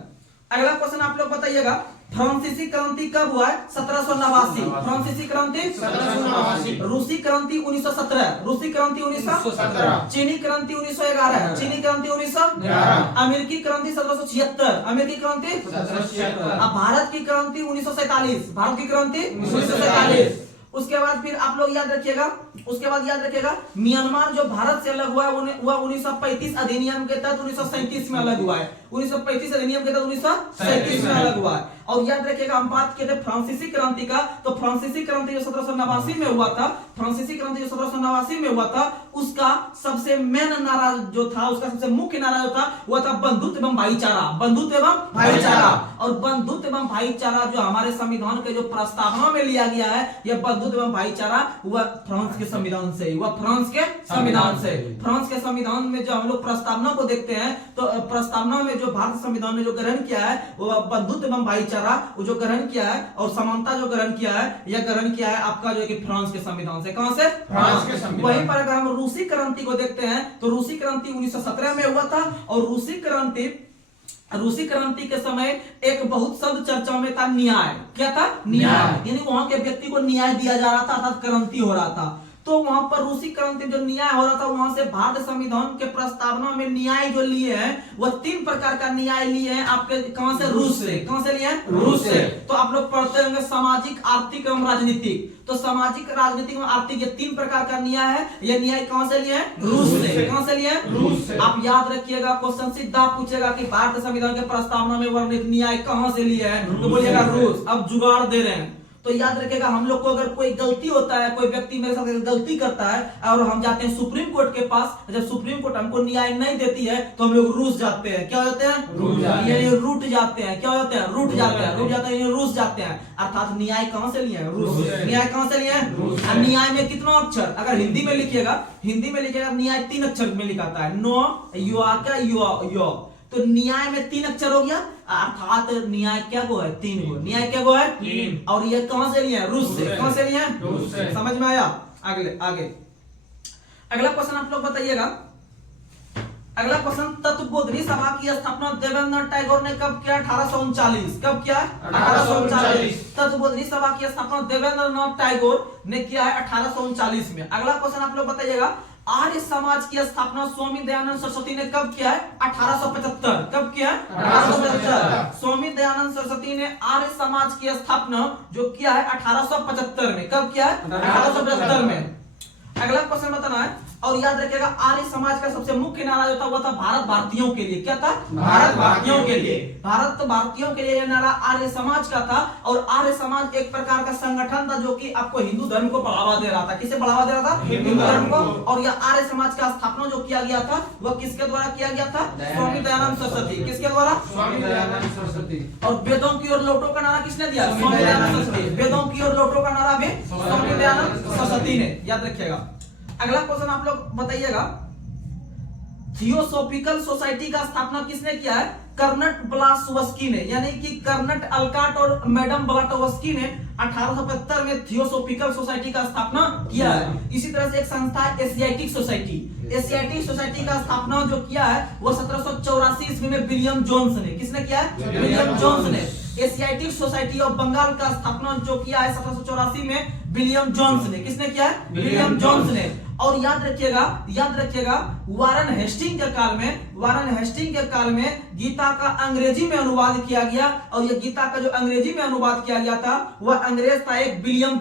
अगला क्वेश्चन आप लोग बताइएगा, फ्रांसीसी क्रांति कब हुआ है? 1789। फ्रांसीसी क्रांति 1789। रूसी क्रांति 1917। रूसी क्रांति 1917। चीनी क्रांति 1911। चीनी क्रांति 1911। अमेरिकी क्रांति 1776। अमेरिकी क्रांति 1776। अब भारत की क्रांति 1947। भारत की क्रांति 1947। उसके बाद फिर आप लोग याद रखिएगा उसके बाद याद रखिएगा म्यांमार जो भारत से अलग हुआ है वह 1935 अधिनियम के तहत 1937 में अलग हुआ है। 1935 अधिनियम के तहत 1937 में अलग हुआ है। और याद रखिएगा हम बात किए थे फ्रांसीसी क्रांति का, तो फ्रांसीसी क्रांति जो 1789 में हुआ था, फ्रांसीसी क्रांति जो 1789 में हुआ था, उसका सबसे मेन नारा जो था, उसका सबसे मुख्य नारा जो था वह था बंधुत्व एवं भाईचारा, बंधुत्व एवं भाईचारा। और बंधुत्व एवं भाईचारा जो हमारे संविधान के जो प्रस्तावना में लिया गया है, यह बंधुत्व एवं भाईचारा वह फ्रांस के संविधान से, वह फ्रांस के संविधान से, फ्रांस के संविधान में जो हम लोग प्रस्तावना को देखते हैं, तो प्रस्तावना में जो भारत संविधान ने जो ग्रहण किया है वह बंधुत्व एवं भाईचारा वो जो ग्रहण किया है, और समानता जो ग्रहण किया है, यह ग्रहण किया है आपका जो है कि फ्रांस के संविधान से। कहां से? फ्रांस के संविधान। वहीं पर अगर हम रूसी क्रांति को देखते हैं तो रूसी क्रांति 1917 में हुआ था, और रूसी क्रांति के समय एक बहुत शब्द चर्चा में था न्याय। क्या था? न्याय। यानी वहां के व्यक्ति को न्याय दिया जा रहा था, अर्थात क्रांति हो रहा था। तो वहां पर रूसी क्रांति जो न्याय हो रहा था, वहां से भारत संविधान के प्रस्तावना में न्याय जो लिए हैं वह 3 प्रकार का न्याय लिए हैं आपके। कहां से? रूस से। कहां से लिए हैं? रूस से। तो आप लोग पढ़ते होंगे सामाजिक, आर्थिक एवं राजनीतिक। तो सामाजिक, राजनीतिक एवं आर्थिक ये 3 प्रकार का न्याय है। ये न्याय कहां से लिए हैं? रूस से। कहां से लिए हैं? रूस से। आप याद रखिएगा, क्वेश्चन सीधा पूछेगा कि भारत संविधान के प्रस्तावना में वर्णित न्याय कहां से लिए हैं, तो बोलिएगा रूस। अब जुगाड़ दे रहे हैं तो याद रखेगा, हम लोग को अगर कोई गलती होता है, कोई व्यक्ति मेरे साथ गलती करता है और हम जाते हैं सुप्रीम कोर्ट के पास, जब सुप्रीम कोर्ट हमको न्याय नहीं देती है तो हम लोग रूस जाते हैं। क्या जाते हैं? रूट जाते हैं। क्या जाते हैं? रूट जाते हैं। रूट जाते हैं, रूस जाते हैं। अर्थात न्याय कहां से लिए हैं? रूस। न्याय कहां से लिए हैं? न्याय में कितना अक्षर? अगर हिंदी में लिखिएगा न्याय 3 अक्षर में लिखाता है। नो यो, तो न्याय में 3 अक्षर हो गया, अर्थात न्याय क्या गो है? 3 गो। न्याय क्या गो है? 3। और ये कहां से लिए हैं? रूस से। कहां से लिए हैं? रूस से। समझ में आया? आगे अगला क्वेश्चन आप लोग बताइएगा। अगला क्वेश्चन, तत्वबोधिनी सभा की स्थापना देवेंद्र टैगोर ने कब किया? 1839। कब किया? 1839। तत्वबोधिनी सभा की स्थापना देवेंद्र टैगोर ने किया है 1839 में। अगला क्वेश्चन आप लोग बताइएगा, आर्य समाज की स्थापना स्वामी दयानंद सरस्वती ने कब किया है? 1875। कब किया? 1875। स्वामी दयानंद सरस्वती ने आर्य समाज की स्थापना जो किया है 1875 में। कब किया है? 1875 में। अगला क्वेश्चन बताना है, और याद रखिएगा आर्य समाज का सबसे मुख्य नारा जो था वो था भारत भारतीयों के लिए। क्या था? भारत भारतीयों के लिए। भारत भारतीयों के लिए यह नारा आर्य समाज का था। और आर्य समाज एक प्रकार का संगठन था जो कि आपको हिंदू धर्म को बढ़ावा दे रहा था। किसे बढ़ावा दे रहा था? हिंदू धर्म को। और यह आर्य समाज का स्थापना जो किया गया था वह किसके द्वारा किया गया था? स्वामी दयानंद सरस्वती। किसके द्वारा? स्वामी दयानंद सरस्वती। और वेदों की ओर लौटो का नारा किसने दिया? स्वामी दयानंद सरस्वती। वेदों की ओर लौटो का नारा भी स्वामी दयानंद सरस्वती ने। याद रखिएगा। अगला क्वेश्चन आप लोग बताइएगा, थियोसॉफिकल सोसाइटी का स्थापना किसने किया है? कर्नट ब्लासवस्की ने। यानी कि कर्नट अलकाट और मैडम ब्लाटोवस्की ने 1875 में थियोसॉफिकल सोसाइटी का स्थापना किया है। इसी तरह से एक संस्था है एशियाटिक सोसाइटी। एशियाटिक सोसाइटी का स्थापना जो किया है वो 1784 ईस्वी में विलियम जोन्स ने। किसने किया है? विलियम जोन्स ने। एशियाटिक सोसाइटी ऑफ बंगाल का स्थापना जो किया है 1784 में विलियम जोन्स ने। किसने किया है? विलियम जोन्स ने। और याद रखिएगा वारन हेस्टिंग के काल में गीता का अंग्रेजी में अनुवाद किया गया। और यह गीता का जो अंग्रेजी में अनुवाद किया गया था वह अंग्रेज था एक विलियम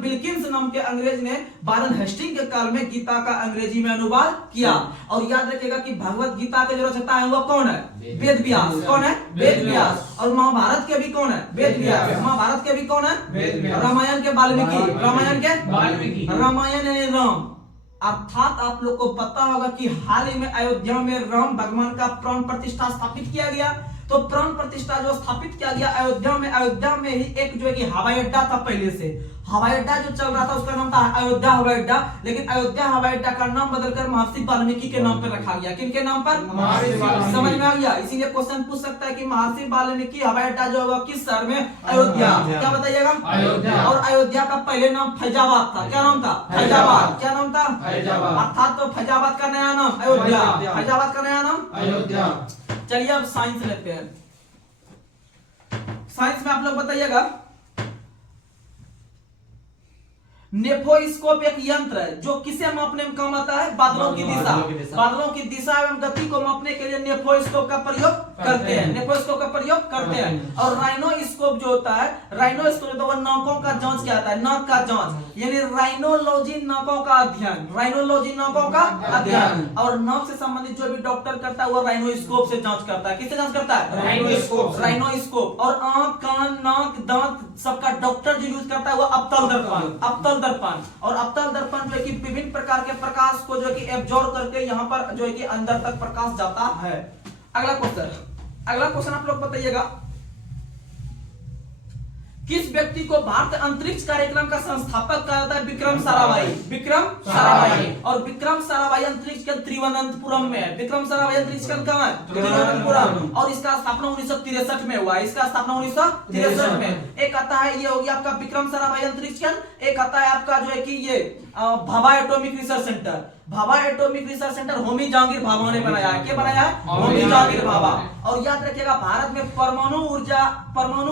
बिल्किंस नाम के अंग्रेज ने वारन हेस्टिंग के काल में गीता का अंग्रेजी में अनुवाद किया। और याद रखिएगा कि भगवत गीता के जो रचयिता है वह कौन है? वेद व्यास। कौन है? वेद व्यास। और महाभारत के भी कौन है? वेद व्यास। महाभारत के भी कौन है? वेद व्यास। रामायण के वाल्मीकि। रामायण यानी राम। अर्थात आप लोग को पता होगा कि हाल ही में अयोध्या में राम भगवान का प्राण प्रतिष्ठा स्थापित किया गया। तो प्राण प्रतिष्ठा जो स्थापित किया गया अयोध्या में ही एक जो है कि हवाई अड्डा था। पहले से हवाई अड्डा जो चल रहा था उसका नाम था अयोध्या हवाई अड्डा। लेकिन अयोध्या हवाई अड्डा का नाम बदलकर महर्षि वाल्मीकि के नाम पर रखा गया। किनके नाम पर? समझ में आ गया? इसीलिए क्वेश्चन पूछ सकता है कि महर्षि वाल्मीकि हवाई अड्डा जो होगा किस शहर में? अयोध्या। क्या बताइएगा? अयोध्या। और अयोध्या का पहले नाम फैजाबाद था। क्या नाम था? फैजाबाद। क्या नाम था? फैजाबाद। अर्थात तो फैजाबाद का नया नाम अयोध्या। फैजाबाद का नया नाम अयोध्या। चलिए अब साइंस लेते हैं। साइंस में आप लोग बताइएगा, नेफोस्कोप एक यंत्र है जो किसे मापने में काम आता है? बादलों की दिशा। बादलों की दिशा एवं गति को मापने के लिए नेफोस्कोप का प्रयोग करते हैं। नेफोस्कोप का प्रयोग करते हैं। और राइनोस्कोप जो होता है, राइनोस्कोप तो वो नाकों का जांच क्या आता है? नाक का जांच, यानी राइनोलॉजी नाकों का अध्ययन। राइनोलॉजी नाकों का अध्ययन। और नाक से संबंधित जो भी डॉक्टर करता है वो राइनोस्कोप से जांच करता है। किससे जांच करता है? राइनोस्कोप। राइनोस्कोप। और आंख, कान, नाक, दांत सबका डॉक्टर जो यूज करता है वो अवतल दर्पण। अवतल दर्पण। और अवतल दर्पण जो है कि विभिन्न प्रकार के प्रकाश को जो है कि एब्जॉर्ब करके यहाँ पर जो है कि अंदर तक प्रकाश जाता है। अगला क्वेश्चन आप लोग बताइएगा, किस व्यक्ति को भारत अंतरिक्ष कार्यक्रम का संस्थापक कहा जाता है? विक्रम साराभाई। विक्रम साराभाई। और विक्रम साराभाई अंतरिक्ष केंद्र तिरुवनंतपुरम में है। विक्रम साराभाई अंतरिक्ष केंद्र कहाँ है? तिरुवनंतपुरम। और इसका स्थापना 1963 में हुआ है। इसका स्थापना 1963 में। एक आता है, ये हो गया आपका विक्रम साराभाई अंतरिक्ष केंद्र। एक आता है आपका जो है कि ये Bhabha atomic research centre. Bhabha atomic research centre Homi Jahangir Bhabha ने बनाया है। क्या बनाया है? होमी जहांगीर भाभा। और याद रखिएगा, भारत में परमाणु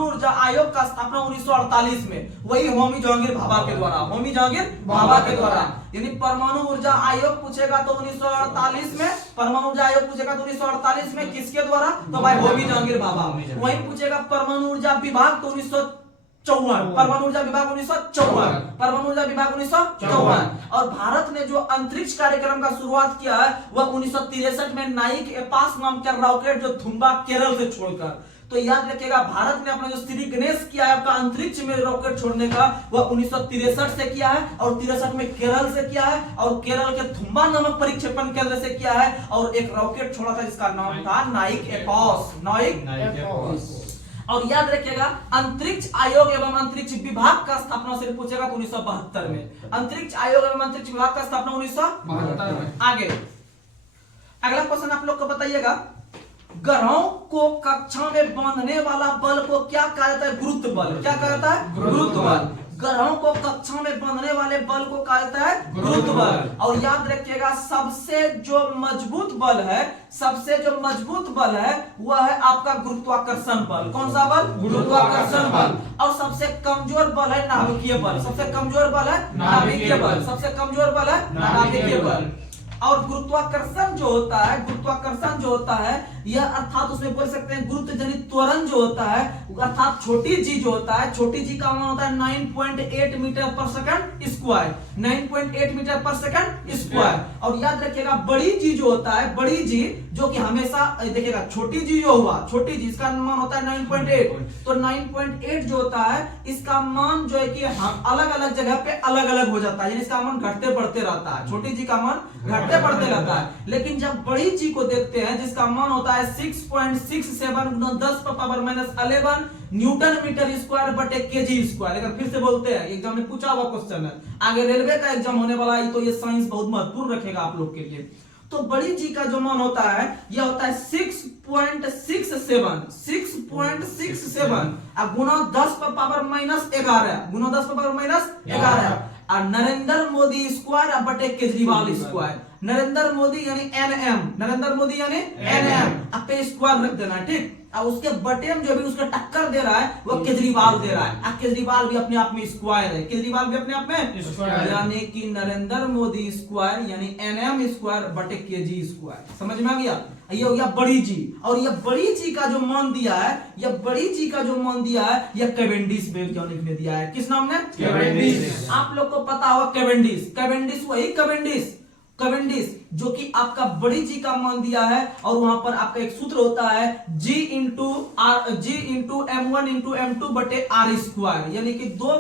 ऊर्जा आयोग का स्थापना 1948 में वही होमी जहांगीर भाभा के द्वारा। होमी जहांगीर भाभा के द्वारा। यानी परमाणु ऊर्जा आयोग पूछेगा तो 1948 में, परमाणु ऊर्जा आयोग पूछेगा तो 1948 में किसके द्वारा? तो भाई होमी जहांगीर भाभा। वही पूछेगा परमाणु ऊर्जा विभाग तो 1954। परमाणु ऊर्जा विभाग 1954। परमाणु ऊर्जा विभाग 1954। और भारत ने जो अंतरिक्ष कार्यक्रम का शुरुआत किया है वह 1963 में नाइक एपास नाम का रॉकेट जो थुम्बा केरल से छोड़कर। तो याद रखिएगा, भारत ने अपना जो श्री गणेश किया है आपका अंतरिक्ष में रॉकेट छोड़ने का, वह 1963 से किया है। और 63 में केरल से किया है। और केरल के थुम्बा नामक परिक्षेपण केंद्र से किया है। और एक रॉकेट छोड़ा था जिसका नाम था नाइक एपास। नाइक एपास। और याद रखिएगा, अंतरिक्ष आयोग एवं अंतरिक्ष विभाग का स्थापना सिर्फ पूछेगा 1972 में। अंतरिक्ष आयोग एवं अंतरिक्ष विभाग का स्थापना 1972 में। आगे अगला क्वेश्चन आप लोग को बताइएगा, ग्रहों को कक्षा में बांधने वाला बल को क्या कहा जाता है? गुरुत्व बल। क्या कहा जाता है? गुरुत्व बल। ग्रहों को कक्षा में बांधने वाले बल को कहा जाता है गुरुत्व बल। और याद रखिएगा, सबसे जो मजबूत बल है वह है आपका गुरुत्वाकर्षण बल। कौन सा बल? गुरुत्वाकर्षण बल। और सबसे कमजोर बल है नाभिकीय बल। सबसे कमजोर बल है नाभिकीय बल। सबसे कमजोर बल है नाभिकीय बल। और गुरुत्वाकर्षण जो होता है यह अर्थात उसमें बोल सकते हैं गुरुत्व जनित त्वरण जो होता है, अर्थात छोटी जी जो होता है, छोटी जी का मान होता है 9.8 मीटर पर सेकंड स्क्वायर। 9.8 मीटर पर सेकंड स्क्वायर। और याद रखिएगा, बड़ी जी जो होता है, बड़ी जी जो कि हमेशा देखिएगा, छोटी जी जो हुआ, छोटी जी इसका मान होता है 9.8। तो 9.8 जो होता है इसका मान जो है कि अलग अलग जगह पे अलग अलग हो जाता है, यानी इसका मान घटते बढ़ते रहता है। छोटी जी का मान घटते बढ़ते रहता है। लेकिन जब बड़ी जी को देखते हैं जिसका मान होता है 6.67 × 10⁻11 न्यूटन मीटर स्क्वायर बटे केजी स्क्वायर। अगर फिर से बोलते हैं, एग्जाम में पूछा हुआ क्वेश्चन है, आगे रेलवे का एग्जाम होने वाला है, तो ये साइंस बहुत महत्वपूर्ण रखेगा आप लोग के लिए। तो बड़ी जी का जो मान होता है यह होता है 6.67 गुना 10⁻11 गुना 10⁻11 और नरेंद्र मोदी स्क्वायर बटे केजरीवाल स्क्वायर। नरेंद्र मोदी यानी एनएम, नरेंद्र मोदी यानी एनएम आपके स्क्वायर रख देना, ठीक। और उसके बटे में जो भी उसका टक्कर दे रहा है वो केजरीवाल दे रहा है। केजरीवाल भी अपने आप में स्क्वायर है, केजरीवाल भी अपने आप में स्क्वायर, यानी कि नरेंद्र मोदी स्क्वायर यानी एनएम स्क्वायर बटे केजी स्क्वायर। समझ में आ गया? ये हो गया बड़ी जी। और ये बड़ी जी का जो मान दिया है, यह बड़ी जी का जो मान दिया है यह कैवेंडिश वैज्ञानिक ने दिया है। किस नाम ने? कैवेंडिश। आप लोग को पता होगा कैवेंडिश, कैवेंडिश वही कैवेंडिश जो कि आपका बड़ी जी का मान दिया है। और वहां पर आपका एक सूत्र होता है G into M1 into M2 बटे R स्क्वायर, यानी कि दो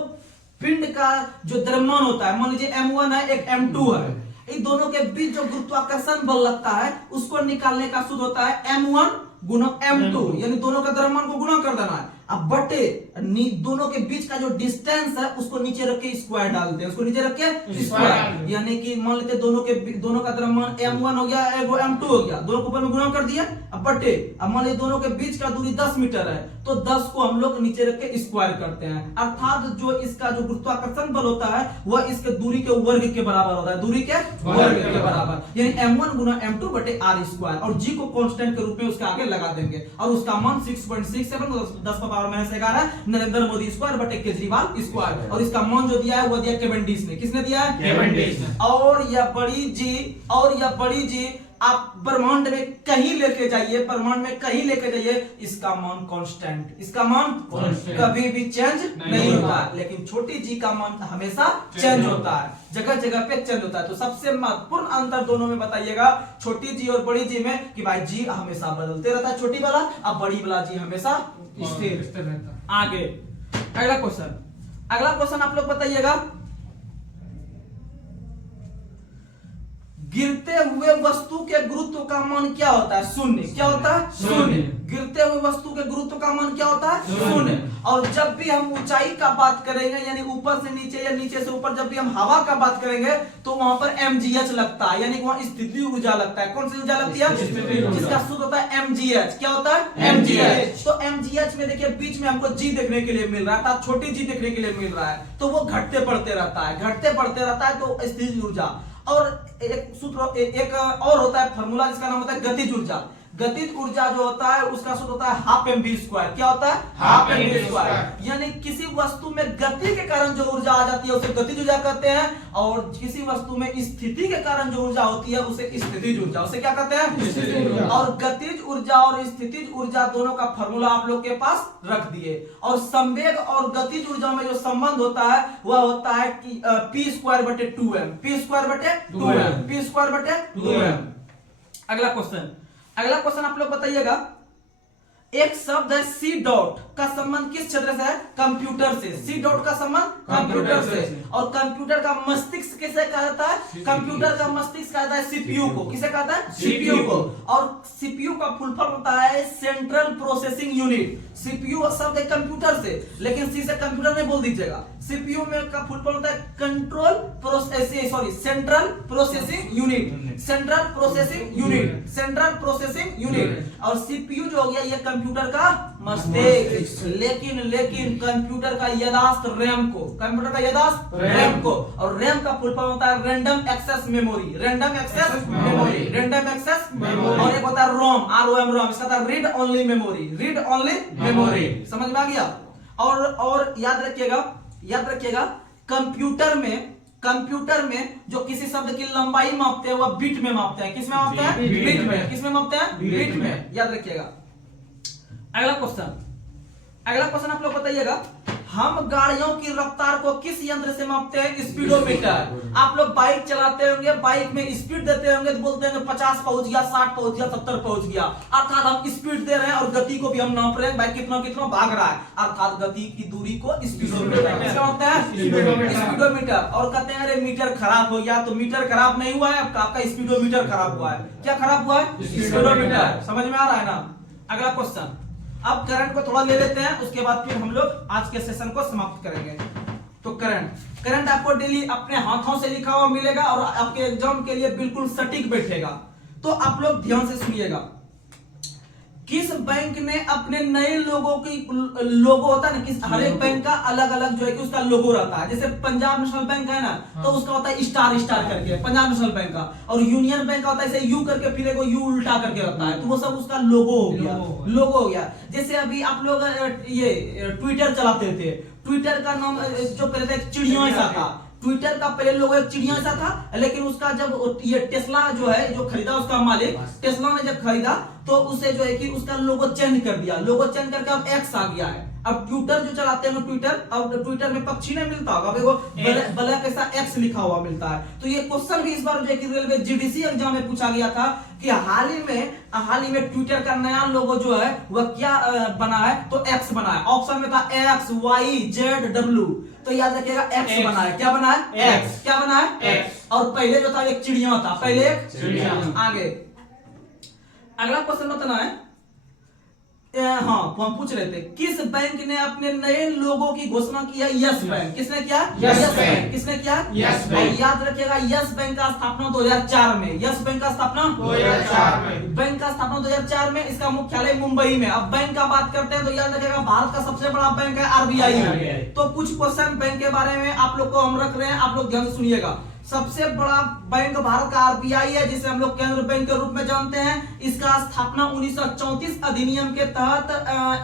पिंड का जो द्रव्यमान होता है, मान लीजिए M1 है एक M2 है, इन दोनों के बीच जो गुरुत्वाकर्षण बल लगता है उसको निकालने का सूत्र होता है M1 गुना M2, यानी दोनों का द्रव्यमान को गुणा कर देना है। अब बटे दोनों के बीच का जो डिस्टेंस है उसको नीचे रख के स्क्वायर डालते हैं, उसको नीचे रख के स्क्वायर, यानी कि मान लेते दोनों का द्रव्यमान M1 हो गया, एगो M2 हो गया, दोनों को ऊपर में गुणा कर दिया। अब बटे, अब मान लीजिए दोनों के बीच का दूरी 10 मीटर है, तो 10 को हम लोग नीचे रख के स्क्वायर करते हैं। अर्थात जो इसका जो गुरुत्वाकर्षण बल होता है वह इसके दूरी के वर्ग के बराबर होता है, दूरी के वर्ग के बराबर, यानी M1 गुना M2 बटे R स्क्वायर। और G को कांस्टेंट के रूप में उसके आगे लगा देंगे और उसका मान 6.67 10⁻ पावर -11 नरेंद्र मोदी स्क्वायर बटे केजरीवाल स्क्वायर। और इसका मान जो दिया है वो दिया केवेंडिश ने। किसने दिया है? केवेंडिश ने। और यह बड़ी जी आप ब्रह्मांड में कहीं लेके जाइए, ब्रह्मांड में कहीं लेके जाइए, इसका मान कांस्टेंट, इसका मान कभी भी चेंज नहीं होता है। लेकिन छोटी जी का मान हमेशा चेंज होता है, जगह जगह पे चेंज होता है। तो सबसे महत्वपूर्ण अंतर दोनों में बताइएगा, छोटी जी और बड़ी जी में, कि भाई जी हमेशा बदलते रहता है छोटी वाला, अब बड़ी वाला जी हमेशा स्थिर रहता है। आगे अगला क्वेश्चन आप लोग बताइएगा, गिरते हुए वस्तु के गुरुत्व का मान क्या होता है? शून्य। क्या होता है? शून्य। गिरते हुए वस्तु के गुरुत्व का मान क्या होता है? शून्य। और जब भी हम ऊंचाई का बात करेंगे, यानी ऊपर से नीचे या नीचे से ऊपर, जब भी हम हवा का बात करेंगे तो वहां पर mgh लगता है, यानी वहां स्थिति ऊर्जा लगता है। कौन सी ऊर्जा लगती है? जिसका सूत्र होता है mgh। क्या होता है? mgh। तो mgh में देखिए बीच में हमको g देखने के लिए मिल रहा है, छोटी g देखने के लिए मिल रहा है, तो वो घटते बढ़ते रहता है, तो स्थिति ऊर्जा। और एक सूत्र एक और होता है फार्मूला, जिसका नाम होता है गतिज ऊर्जा। गतिज ऊर्जा जो होता है उसका सूत्र होता है हाफ mv स्क्वायर। क्या होता है? Half mv square. यानी किसी वस्तु में गति के कारण जो ऊर्जा आ जाती है उसे गतिज ऊर्जा कहते हैं, और किसी वस्तु में स्थिति के कारण जो ऊर्जा होती है उसे स्थितिज ऊर्जा, उसे क्या कहते हैं? स्थितिज ऊर्जा। और गतिज ऊर्जा और स्थितिज ऊर्जा दोनों का फार्मूला आप लोग के पास रख दिए। और संवेग और गतिज ऊर्जा में जो संबंध होता है वह होता है कि p स्क्वायर बटे 2m, p स्क्वायर बटे 2m, p स्क्वायर बटे 2m। अगला क्वेश्चन आप लोग बताइएगा, एक शब्द है सी डॉट का संबंध किस क्षेत्र से है? कंप्यूटर से। सी डॉट का संबंध कंप्यूटर से। और कंप्यूटर का मस्तिष्क किसे कहता है? कंप्यूटर का मस्तिष्क कहता है सीपीयू को। किसे कहता है? सीपीयू को। और सीपीयू का फुल फॉर्म होता है सेंट्रल प्रोसेसिंग यूनिट। सीपीयू शब्द है कंप्यूटर से, लेकिन सी से कंप्यूटर नहीं बोल दीजिएगा। सीपीयू में का फुल फॉर्म होता है central processing unit, central processing unit, central processing unit. और सीपीयू जो हो गया ये कंप्यूटर का मस्तिष्क। लेकिन कंप्यूटर का याददाश्त रैम को, कंप्यूटर का याददाश्त रैम को। और रैम का फुल फॉर्म होता है random access memory, random access memory, random access memory. और एक होता है रोम, रोम, इसका था read only memory, read only memory. समझ में आ गया? और याद रखिएगा कंप्यूटर में जो किसी शब्द की लंबाई मापते हैं वह बिट में मापते हैं। किस में मापते हैं? बिट में। किस में मापते हैं? बिट में। याद रखिएगा। अगला क्वेश्चन आप लोग बताइएगा, हम गाड़ियों की रफ्तार को किस यंत्र से मापते हैं? स्पीडोमीटर। आप लोग बाइक चलाते होंगे, बाइक में स्पीड देते होंगे तो बोलते हैं 50 पहुंच गया, 60 पहुंच गया, 70 पहुंच गया। अर्थात हम स्पीड दे रहे हैं और गति को भी हम नाप रहे हैं, बाइक कितना भाग रहा है, अर्थात गति की दूरी को स्पीडोमीटर। किसका मापते हैं? स्पीडोमीटर। और कहते हैं अरे मीटर खराब हो गया, तो मीटर खराब नहीं हुआ है, आपका स्पीडोमीटर खराब हुआ है। क्या खराब हुआ है? स्पीडोमीटर। समझ में आ रहा है ना? अगला क्वेश्चन, अब करंट को थोड़ा ले लेते हैं, उसके बाद फिर हम लोग आज के सेशन को समाप्त करेंगे। तो करंट आपको डेली अपने हाथों से लिखा हुआ मिलेगा और आपके एग्जाम के लिए बिल्कुल सटीक बैठेगा। तो आप लोग ध्यान से सुनिएगा, किस बैंक ने अपने नए लोगों की लोगो होता है ना, किस हर एक बैंक का अलग अलग जो है कि उसका लोगो रहता है। जैसे पंजाब नेशनल बैंक है ना, तो उसका होता है स्टार करके पंजाब नेशनल बैंक का। और यूनियन बैंक का होता है ऐसे यू करके, फिर एक यू उल्टा करके रहता है, तो वो सब उसका लोगो हो गया। जैसे अभी आप लोग ये ट्विटर चलाते थे, ट्विटर का नाम जो पहले था चिड़ियों ऐसा था, ट्विटर का पहले लोगो एक चिड़िया ऐसा था, लेकिन उसका जब ये टेस्ला जो है जो खरीदा उसका मालिक, टेस्ला ने जब खरीदा तो उसे जो है कि उसका लोगो चेंज कर दिया, लोगो चेंज करके अब एक्स आ गया है। अब ट्विटर जो चलाते हैं ट्विटर, अब ट्विटर में पक्षी नहीं मिलता होगा, अब ब्लैक ऐसा एक्स लिखा हुआ मिलता है। तो ये क्वेश्चन भी इस बार जो है कि रेलवे जीडीसी एग्जाम में पूछा गया था कि हाल ही में ट्विटर का नया लोगो जो है वह क्या बना है, तो एक्स बना है। ऑप्शन में था एक्स, वाई, जेड, डब्ल्यू, तो याद रखिएगा एक्स बना है। क्या बना है? एक्स। क्या बना है? एक्स। और पहले जो था एक चिड़िया था, पहले एक चिड़िया। आगे अगला क्वेश्चन होता है, हम पूछ रहे थे किस बैंक ने अपने नए लोगों की घोषणा की है? Yes bank. किसने किया? Yes bank. किसने किया? Yes bank. याद रखिएगा यस बैंक का स्थापना 2004 में, यस बैंक का स्थापना 2004 में, बैंक का स्थापना 2004 में, इसका मुख्यालय मुंबई में। अब बैंक का बात करते हैं तो याद रखिएगा भारत का सबसे बड़ा बैंक है आरबीआई। तो कुछ क्वेश्चन बैंक के बारे में आप लोग को हम रख रहे हैं, आप लोग ध्यान से सुनिएगा। सबसे बड़ा बैंक भारत का आरबीआई है, जिसे हम लोग केंद्र बैंक के रूप में जानते हैं। इसका स्थापना 1934 अधिनियम के तहत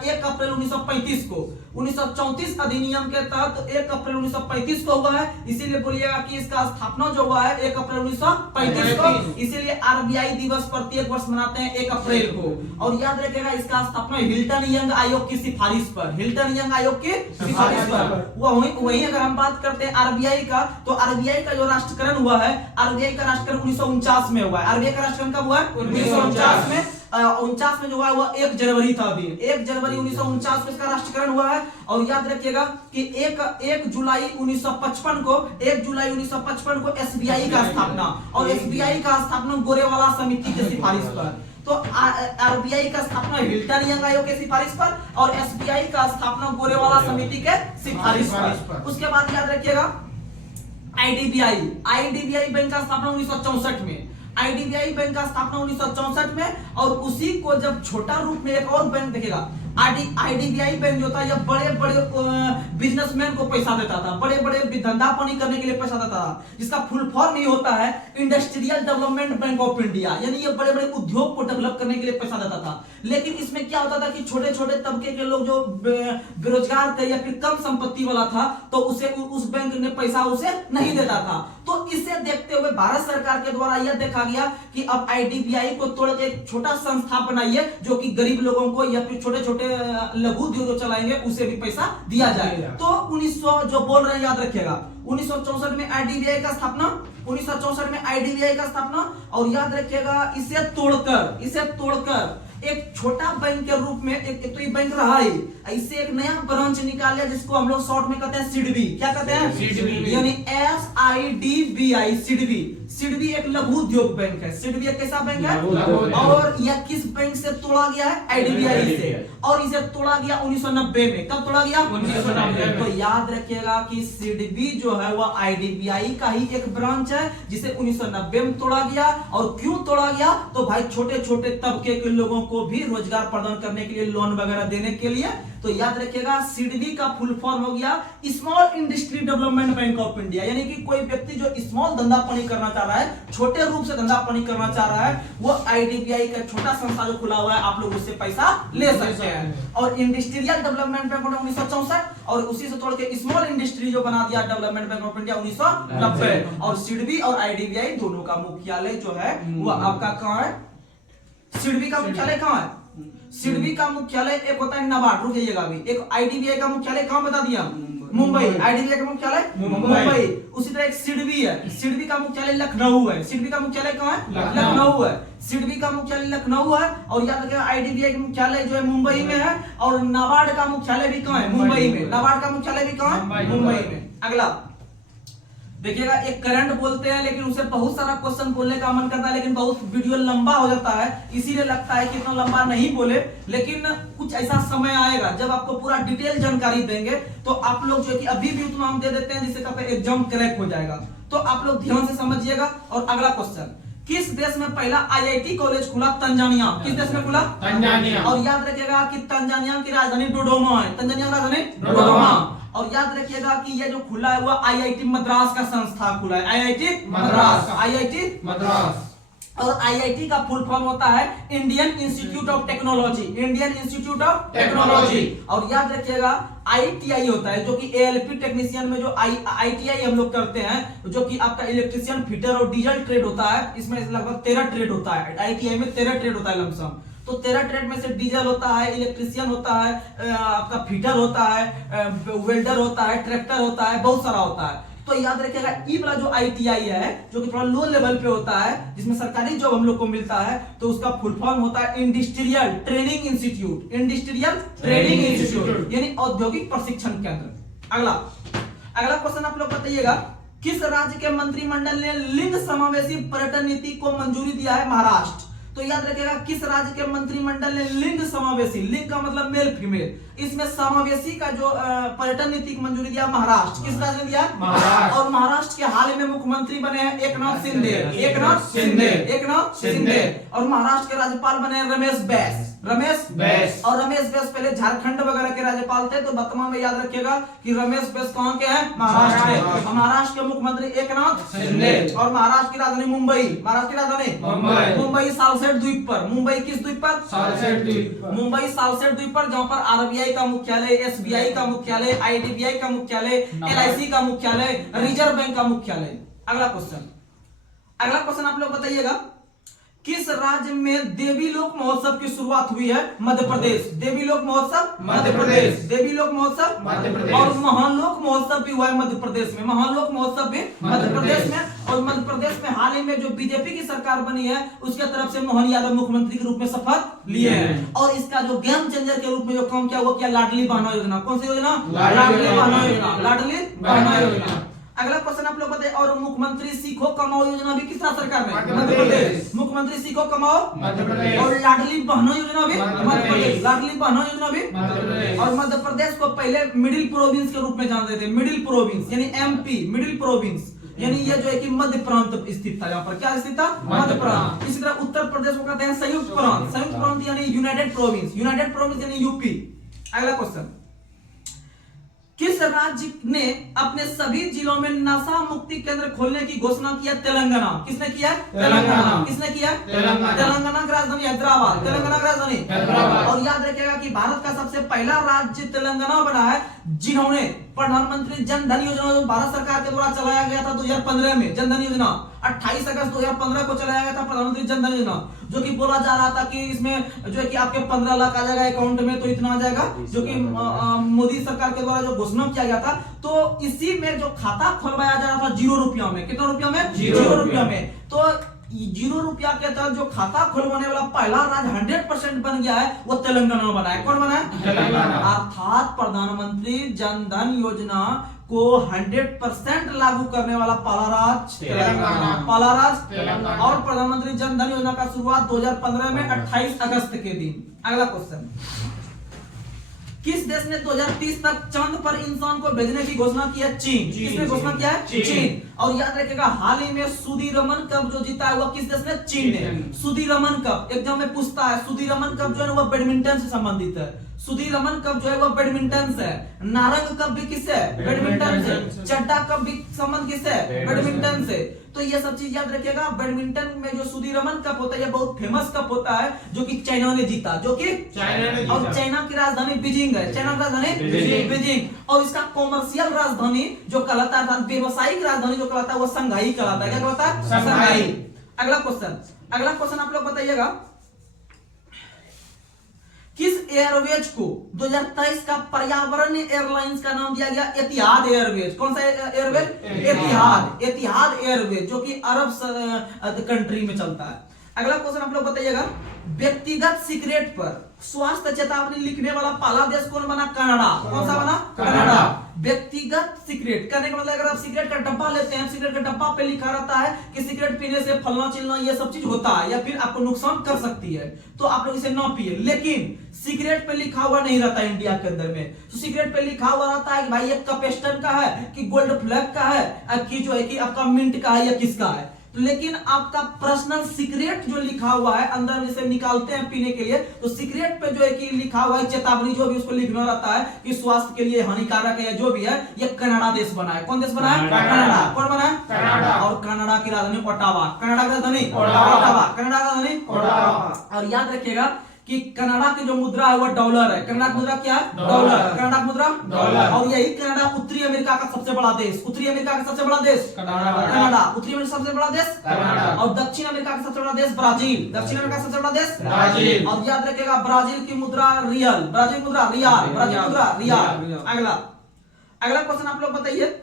1 अप्रैल 1935 को 1934 अधिनियम के तहत 1 अप्रैल 1935 को हुआ है। इसीलिए बोलिएगा कि इसका स्थापना जो हुआ है 1 अप्रैल 1935 को, इसीलिए आरबीआई दिवस प्रत्येक वर्ष मनाते हैं 1 अप्रैल को। और याद रखिएगा इसका स्थापना हिल्टन यंग आयोग की सिफारिश पर, हिल्टन यंग आयोग की सिफारिश पर। वही अगर हम बात करते हैं आरबीआई का, तो आरबीआई का जो राष्ट्रीयकरण हुआ है, आरबीआई का राष्ट्रीयकरण 1949 में हुआ है। आरबीआई का राष्ट्रीयकरण कब हुआ? 1949 में। 49 में जो हुआ वो 1 जनवरी था। अभी 1 जनवरी 1949 में इसका राष्ट्रीयकरण हुआ है। और याद रखिएगा कि 1 जुलाई 1955 को 1 जुलाई 1955 को एसबीआई का स्थापना, और एसबीआई का स्थापना गोरेवाला समिति की सिफारिश पर। तो आरबीआई का स्थापना हिल्टन यंग आयोग के सिफारिश पर और एसबीआई का स्थापना गोरेवाला समिति के सिफारिश पर। उसके बाद याद रखिएगा आईडीबीआई बैंक का स्थापना 1964 में, आईडीबीआई बैंक का स्थापना 1964 में। और उसी को जब छोटा रूप में एक और बैंक देखेगा, आईडीबीआई बैंक जो था यह बड़े बड़े बिजनेसमैन को पैसा देता था, बड़े बड़े धंधा पानी करने के लिए पैसा देता था, जिसका फुल फॉर्म ही होता है industrial development bank of India, यानी ये बड़े बड़े उद्योग को डेवलप करने के लिए पैसा देता था। लेकिन इसमें क्या होता था कि छोटे छोटे तबके के लोग जो बेरोजगार थे या फिर कम संपत्ति वाला था, तो उसे उस बैंक ने पैसा उसे नहीं देता था। तो इसे देखते हुए भारत सरकार के द्वारा यह देखा गया कि अब आईडीबीआई को तोड़ के एक छोटा संस्था बनाइए, जो कि गरीब लोगों को या फिर छोटे छोटे लघु उद्योग चलाएंगे उसे भी पैसा दिया जाए। तो 1900 जो बोल रहे हैं याद रखिएगा, 1964 में आईडीबीआई का स्थापना, 1964 में आईडीबीआई का स्थापना। और याद रखिएगा इसे तोड़कर एक छोटा बैंक के रूप में एक तो ये बैंक रहा ही, इससे एक नया ब्रांच निकाला जिसको हम लोग शॉर्ट में कहते हैं सिडबी। क्या कहते हैं? सिडबी, यानी SIDBI, सिडबी। सिडबी एक लघु उद्योग बैंक है। सिडबी एक कैसा बैंक है? और यह किस बैंक से तोड़ा गया है? आईडीबीआई से। और इसे तोड़ा गया 1990 में। कब तोड़ा गया? 1990। तो याद रखिएगा कि सिडबी जो है वह आईडीबीआई का ही एक ब्रांच है, जिसे 1990 में तोड़ा गया। और क्यों तोड़ा गया? तो भाई छोटे छोटे तबके के लोगों को भी रोजगार प्रदान करने के लिए, लोन वगैरह देने के लिए। तो याद रखिएगा सिडबी का फुल फॉर्म हो गया small industry development bank of India, यानी कि कोई व्यक्ति जो स्मॉल धंधा पानी करना चाह रहा है, छोटे रूप से धंधा पानी करना चाह रहा है, वो आईडीबीआई का छोटा संस्था जो खुला हुआ है, आप लोग उससे पैसा ले सकते हैं। और इंडस्ट्रियल डेवलपमेंट बैंक 1964, और उसी से तोड़ के स्मॉल इंडस्ट्री जो बना दिया डेवलपमेंट बैंक ऑफ इंडिया 1990। और सिडबी और आईडीबीआई दोनों का मुख्यालय जो है वो आपका कहां है? सिडबी का मुख्यालय कहां है? सिडबी का मुख्यालय एक होता है नबार्ड, रुक जाइएगा अभी, एक आईडीबीआई का मुख्यालय कहां बता दिया? मुंबई। आईडीबीआई का मुख्यालय मुंबई। उसी तरह एक सिडबी है, सिडबी का मुख्यालय लखनऊ है। सिडबी का मुख्यालय कहां है? लखनऊ है। सिडबी का मुख्यालय लखनऊ है। और याद रखिएगा आईडीबीआई का मुख्यालय जो है मुंबई में है। और नाबार्ड का मुख्यालय भी कहां है? मुंबई में। नाबार्ड का मुख्यालय भी कहां है? मुंबई में। अगला देखिएगा, एक करंट बोलते हैं, लेकिन उसे बहुत सारा क्वेश्चन बोलने का मन करता है, लेकिन बहुत वीडियो लंबा हो जाता है, इसीलिए लगता है कि इतना लंबा नहीं बोले। लेकिन कुछ ऐसा समय आएगा जब आपको पूरा डिटेल जानकारी देंगे, तो आप लोग जो है कि अभी भी उतना हम दे देते हैं जिससे आपका एग्जाम क्रैक हो जाएगा। तो आप लोग ध्यान से समझिएगा। और अगला क्वेश्चन, किस देश में पहला आईआईटी कॉलेज खुला? तंजानिया। किस देश में खुला? तंजानिया। और याद रखिएगा कि तंजानिया की राजधानी डोडोमा है। तंजानिया की राजधानी डोडोमा। और याद रखिएगा कि ये जो खुला है वो आईआईटी मद्रास का संस्था खुला है। IIT Madras, IIT Madras. और आईआईटी का फुल फॉर्म होता है Indian institute of technology, Indian institute of technology. और याद रखिएगा आईटीआई होता है, जो कि एएलपी टेक्नीशियन में जो आईटीआई हम लोग करते हैं, जो कि आपका इलेक्ट्रिशियन, फिटर और डीजल ट्रेड होता है। इसमें लगभग 13 ट्रेड होता है। आईटीआई में 13 ट्रेड होता है लमसम। तो 13 ट्रेड में से डीजल होता है, इलेक्ट्रिशियन होता है, आपका फिटर होता है, वेल्डर होता है, ट्रैक्टर होता है, बहुत सारा होता है। तो याद रखिएगा ई वाला जो आईटीआई है, जो कि थोड़ा लो लेवल पे होता है, जिसमें सरकारी जॉब हम लोग को मिलता है, तो उसका फुल फॉर्म होता है industrial training institute. Industrial training institute यानी औद्योगिक प्रशिक्षण केंद्र। अगला क्वेश्चन आप लोग बताइएगा, किस राज्य के मंत्रिमंडल ने लिंग समावेशी पर्यटन नीति को मंजूरी दिया है? महाराष्ट्र। तो याद रखिएगा किस राज्य के मंत्रिमंडल ने लिंग समावेशी, लिंग का मतलब मेल फीमेल, इसमें समावेशी का जो पर्यटन नीति की मंजूरी दिया? महाराष्ट्र। किस राज्य ने दिया? महाराष्ट्र। और महाराष्ट्र के हाल ही में मुख्यमंत्री बने हैं एकनाथ शिंदे, एकनाथ शिंदे, एकनाथ शिंदे। और महाराष्ट्र के राज्यपाल बने हैं रमेश बैस, रमेश बैस। और रमेश बैस पहले झारखंड वगैरह के राज्यपाल थे, तो वर्तमान में याद रखिएगा कि रमेश बैस कहां के हैं? महाराष्ट्र के। महाराष्ट्र के मुख्यमंत्री एकनाथ शिंदे। और महाराष्ट्र की राजधानी मुंबई, महाराष्ट्र की राजधानी मुंबई सालसेट द्वीप पर। मुंबई किस द्वीप पर? सालसेट द्वीप। मुंबई सालसेट द्वीप पर, जहां पर आरबीआई का मुख्यालय, एसबीआई का मुख्यालय, आईडीबीआई का मुख्यालय, एलआईसी का मुख्यालय, रिजर्व बैंक का मुख्यालय। अगला क्वेश्चन, अगला क्वेश्चन आप लोग बताइएगा, किस राज्य में देवी लोक महोत्सव की शुरुआत हुई है? मध्य प्रदेश। देवी लोक महोत्सव मध्य प्रदेश, देवी लोक महोत्सव मध्य प्रदेश। और महालोक महोत्सव भी हुआ है मध्य प्रदेश में, महालोक महोत्सव भी मध्य प्रदेश में। और मध्य प्रदेश में हाल ही में जो बीजेपी की सरकार बनी है उसके तरफ से मोहन यादव मुख्यमंत्री के रूप में शपथ लिए हैं। और इसका जो गेम चेंजर के रूप में जो काम किया वो किया लाडली बहना योजना। कौन सी योजना? लाडली बहना योजना, लाडली बहना योजना। अगला क्वेश्चन आप लोग बताइए, और मुख्यमंत्री सीखो कमाओ योजना भी किस सरकार में? मध्य प्रदेश। मुख्यमंत्री सीखो कमाओ मध्य प्रदेश। और लाडली बहना योजना भी मध्य प्रदेश, लाडली बहना योजना भी मध्य प्रदेश। और मध्य प्रदेश को पहले मिडिल प्रोविंस के रूप में जानते थे, मिडिल प्रोविंस यानी एमपी, मिडिल प्रोविंस यानी ये जो है कि मध्य प्रांत स्थित था। यहाँ पर क्या स्थित था? मध्य प्रांत। इसी तरह उत्तर प्रदेश को कहते हैं संयुक्त प्रांत, संयुक्त प्रांत यानी यूनाइटेड प्रोविंस, यूनाइटेड प्रोविंस यानी यूपी। अगला क्वेश्चन, किस राज्य ने अपने सभी जिलों में नशा मुक्ति केंद्र खोलने की घोषणा किया? तेलंगाना। किसने किया? तेलंगाना। किसने किया? तेलंगाना की राजधानी हैदराबाद, तेलंगाना की राजधानी हैदराबाद। और याद रखिएगा कि भारत का सबसे पहला राज्य तेलंगाना बना है जिन्होंने प्रधानमंत्री जन धन योजना जो भारत सरकार के द्वारा चलाया गया था 2015 में, जन धन योजना 28 अगस्त 2015 को चलाया गया था प्रधानमंत्री जन धन योजना, जो कि बोला जा रहा था कि इसमें जो है कि आपके 15 लाख आ जाएगा अकाउंट में, तो इतना आ जाएगा, जो कि मोदी सरकार के द्वारा जो घोषणा किया गया था। तो इसी में जो खाता खुलवाया जा रहा था 0 रुपया में, कितना रुपया में? 0 रुपया में। तो 0 रुपया के तहत जो खाता खुलवाने वाला पहला राज्य 100% बन गया है वो तेलंगाना बना है। कौन बना है? तेलंगाना। अर्थात प्रधानमंत्री जन धन योजना को 100% लागू करने वाला पहला राज्य तेलंगाना, पहला राज्य तेलंगाना। और प्रधानमंत्री जन धन योजना का शुरुआत 2015 में 28 अगस्त के दिन। अगला क्वेश्चन, किस देश ने 2030 तक चांद पर इंसान को भेजने की घोषणा की है? चीन। किसने घोषणा किया है? चीन। और याद रखिएगा हाल ही में सुदीरमन कप जो जीता है वो किस देश ने? चीन ने। सुदीरमन कप एग्जाम में पूछता है, सुदीरमन कप जो है वो बैडमिंटन से संबंधित है। सुदीरमन कप जो है वो बैडमिंटन से। नारंग कप भी किससे? बैडमिंटन से। चड्डा कप भी संबंध किससे? बैडमिंटन से। तो ये सब चीज याद रखिएगा। बैडमिंटन में जो सुदीरमन कप होता है ये बहुत फेमस कप होता है, जो कि चाइना ने जीता, जो कि चाइना ने जीता। और चाइना की राजधानी बीजिंग है, चाइना की राजधानी बीजिंग। और इसका कॉमर्शियल राजधानी जो कहलाता है, व्यवसायिक राजधानी जो कहलाता है वो संघाई कहलाता है। क्या कहलाता है? संघाई। अगला क्वेश्चन, अगला क्वेश्चन आप लोग बताइएगा, किस एयरवेज को 2023 का पर्यावरण एयरलाइंस का नाम दिया गया? एतिहाद एयरवेज। कौन सा एयरवेज? एतिहाद, एतिहाद एयरवेज, जो कि अरब कंट्री में चलता है। अगला क्वेश्चन आप लोग बताइएगा, व्यक्तिगत सिगरेट पर स्वास्थ्य चेतावनी लिखने वाला पहला देश कौन बना? कनाडा। कौन सा बना? कनाडा। व्यक्तिगत सिगरेट करने का मतलब अगर आप सिगरेट का डब्बा लेते हैं, सिगरेट के डब्बा पे लिखा रहता है कि सिगरेट पीने से फलना चिलना ये सब चीज होता है या फिर आपको नुकसान कर सकती है, तो आप लोग इसे ना पिए। लेकिन सिगरेट पे लिखा हुआ नहीं रहता इंडिया के अंदर में। तो सिगरेट पे लिखा हुआ रहता है कि भाई ये कपेस्टन का है कि गोल्ड फ्लैग का है कि जो है कि आपका मिंट का है या किसका है। लेकिन आपका पर्सनल सिगरेट जो लिखा हुआ है अंदर जैसे निकालते हैं पीने के लिए, तो सिगरेट पे जो है कि लिखा हुआ है चेतावनी जो भी उसको लिखना रहता है कि स्वास्थ्य के लिए हानिकारक है या जो भी है। ये कनाडा देश बना है। कौन देश बना है? कनाडा। कौन बना है? कनाडा। और कनाडा की राजधानी ओटावा, कनाडा की राजधानी ओटावा, कनाडा की राजधानी ओटावा। और याद रखिएगा कि कनाडा की जो मुद्रा है वो डॉलर है। कनाडा की मुद्रा क्या है? डॉलर। कनाडा की मुद्रा डॉलर। और यही कनाडा उत्तरी अमेरिका का सबसे बड़ा देश, उत्तरी अमेरिका का सबसे बड़ा देश कनाडा, उत्तरी अमेरिका सबसे बड़ा देश कनाडा। और दक्षिण अमेरिका का सबसे बड़ा देश ब्राजील, दक्षिण अमेरिका का सबसे बड़ा देश ब्राजील। और याद रखिएगा ब्राजील की मुद्रा रियल, ब्राजील मुद्रा रियाल, ब्राजील मुद्रा रियाल। अगला क्वेश्चन आप लोग बताइए,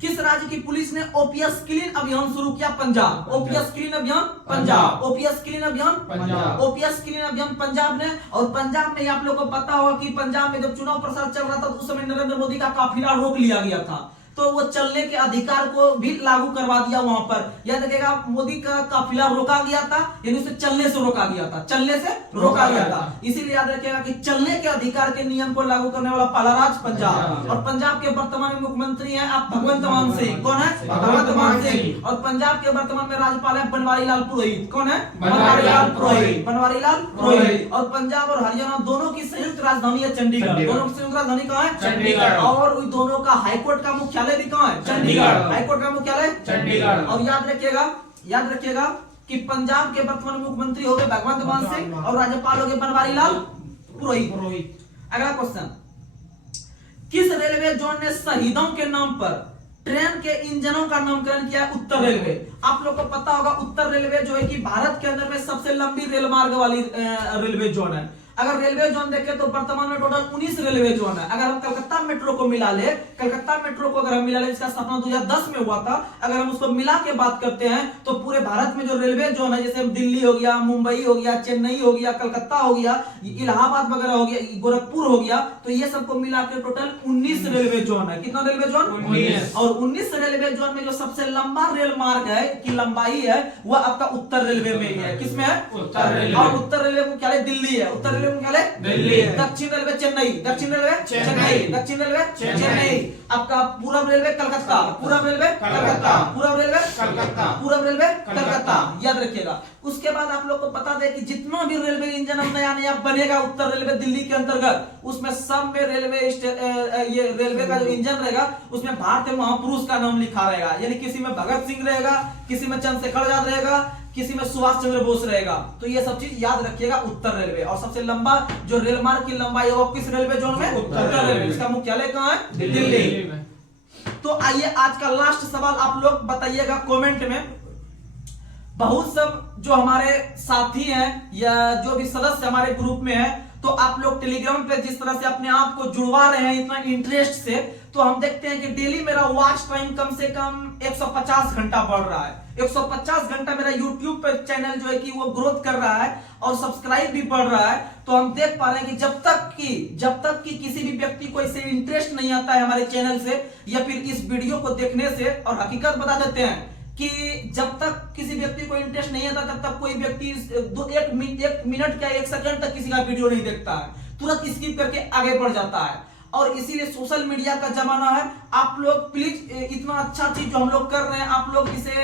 किस राज्य की पुलिस ने ओपीएस क्लीन अभियान शुरू किया? पंजाब। ओपीएस क्लीन अभियान पंजाब, ओपीएस क्लीन अभियान पंजाब, ओपीएस क्लीन अभियान पंजाब ने। और पंजाब में आप लोगों को पता होगा कि पंजाब में जब चुनाव प्रचार चल रहा था तो उस समय नरेंद्र मोदी का काफिला रोक लिया गया था। तो वो चलने के अधिकार को भी लागू करवा दिया वहां पर। याद रखिएगा मोदी का काफिला रोका गया था, यानी उसे चलने से रोका गया था, चलने से रोका गया था। इसीलिए याद रखिएगा कि चलने के अधिकार के नियम को लागू करने वाला पहला राज्य पंजाब। और पंजाब के वर्तमान में मुख्यमंत्री हैं आप भगवंत मान सिंह। कौन है? भगवंत मान सिंह। और पंजाब के वर्तमान में राज्यपाल है बनवारी लाल पुरोहित। कौन है? बनवारी लाल पुरोहित। बनवारी लाल पुरोहित। और पंजाब और हरियाणा दोनों की संयुक्त राजधानी है चंडीगढ़। दोनों की संयुक्त राजधानी कहाँ है? चंडीगढ़। और उन दोनों का हाईकोर्ट का मुख्यालय भी कहाँ है? चंडीगढ़। हाईकोर्ट का मुख्यालय चंडीगढ़। और याद रखिएगा कि पंजाब के वर्तमान मुख्यमंत्री हो गए भगवंत मान सिंह और राज्यपाल हो गए बनवारी लाल पुरोहित। अगला क्वेश्चन, किस रेलवे जोन ने शहीदों के नाम पर ट्रेन के इंजनों का नामकरण किया? उत्तर रेलवे। आप लोग को पता होगा उत्तर रेलवे जो है कि भारत के अंदर में सबसे लंबी रेल मार्ग वाली रेलवे जोन है। अगर रेलवे जोन देखें तो वर्तमान में टोटल 19 रेलवे जोन है। अगर हम कलकत्ता मेट्रो को मिला ले, कलकत्ता मेट्रो को अगर हम मिला ले, जिसका स्थापना 2010 में हुआ था, अगर हम उसको मिला के बात करते हैं तो पूरे भारत में जो रेलवे जोन है, जैसे दिल्ली हो गया, मुंबई हो गया, चेन्नई हो गया, कलकत्ता हो गया, इलाहाबाद वगैरह हो गया, गोरखपुर हो गया, तो ये सबको मिला के टोटल 19 रेलवे जोन है। कितना रेलवे जोन? 19। और 19 रेलवे जोन में जो सबसे लंबा रेल मार्ग है की लंबाई है वह आपका उत्तर रेलवे में ही है। किसमें है? उत्तर रेलवे। और उत्तर रेलवे मुख्यालय दिल्ली है। उत्तर रेलवे मुख्यालय दिल्ली है। दक्षिण रेलवे चेन्नई। दक्षिण रेलवे चेन्नई। दक्षिण रेलवे चेन्नई। आपका पूर्व रेलवे कलकत्ता। पूर्व रेलवे कलकत्ता। पूर्व रेलवे कलकत्ता। पूर्व रेलवे कलकत्ता। याद रखिएगा। उसके बाद आप लोग को बता दें कि जितना भी रेलवे इंजन नया नया बनेगा उत्तर रेलवे दिल्ली के अंतर्गत, उसमें सब में ये रेलवे का जो इंजन रहेगा उसमें भारतीय महापुरुष का नाम लिखा रहेगा। यानी किसी में भगत सिंह रहेगा, किसी में चंद्रशेखर आजाद रहेगा, किसी में सुभाष चंद्र बोस रहेगा। तो ये सब चीज याद रखिएगा उत्तर रेलवे। और सबसे लंबा जो रेल मार्ग की लंबाई है वो किस रेलवे जोन में? उत्तर रेलवे। इसका मुख्यालय कहाँ है? दिल्ली। तो आइए आज का लास्ट सवाल आप लोग बताइएगा कमेंट में। बहुत सब जो हमारे साथी हैं या जो भी सदस्य हमारे ग्रुप में है, तो आप लोग टेलीग्राम पे जिस तरह से अपने आप को जुड़वा रहे हैं इतना इंटरेस्ट से, तो हम देखते हैं कि डेली मेरा वॉच टाइम कम से कम 150 घंटा बढ़ रहा है। 150 घंटा मेरा यूट्यूब पे चैनल जो है कि वो ग्रोथ कर रहा है और सब्सक्राइब भी बढ़ रहा है। तो हम देख पा रहे हैं कि जब तक कि किसी भी व्यक्ति को इससे इंटरेस्ट नहीं आता है हमारे चैनल से या फिर इस वीडियो को देखने से, और हकीकत बता देते हैं कि जब तक किसी व्यक्ति को इंटरेस्ट नहीं आता तब तक कोई व्यक्ति एक मिनट या 1 सेकंड तक किसी का वीडियो नहीं देखता है, तुरंत स्किप करके आगे बढ़ जाता है। और इसीलिए सोशल मीडिया का जमाना है। आप लोग प्लीज इतना अच्छा चीज जो हम लोग कर रहे हैं, आप लोग इसे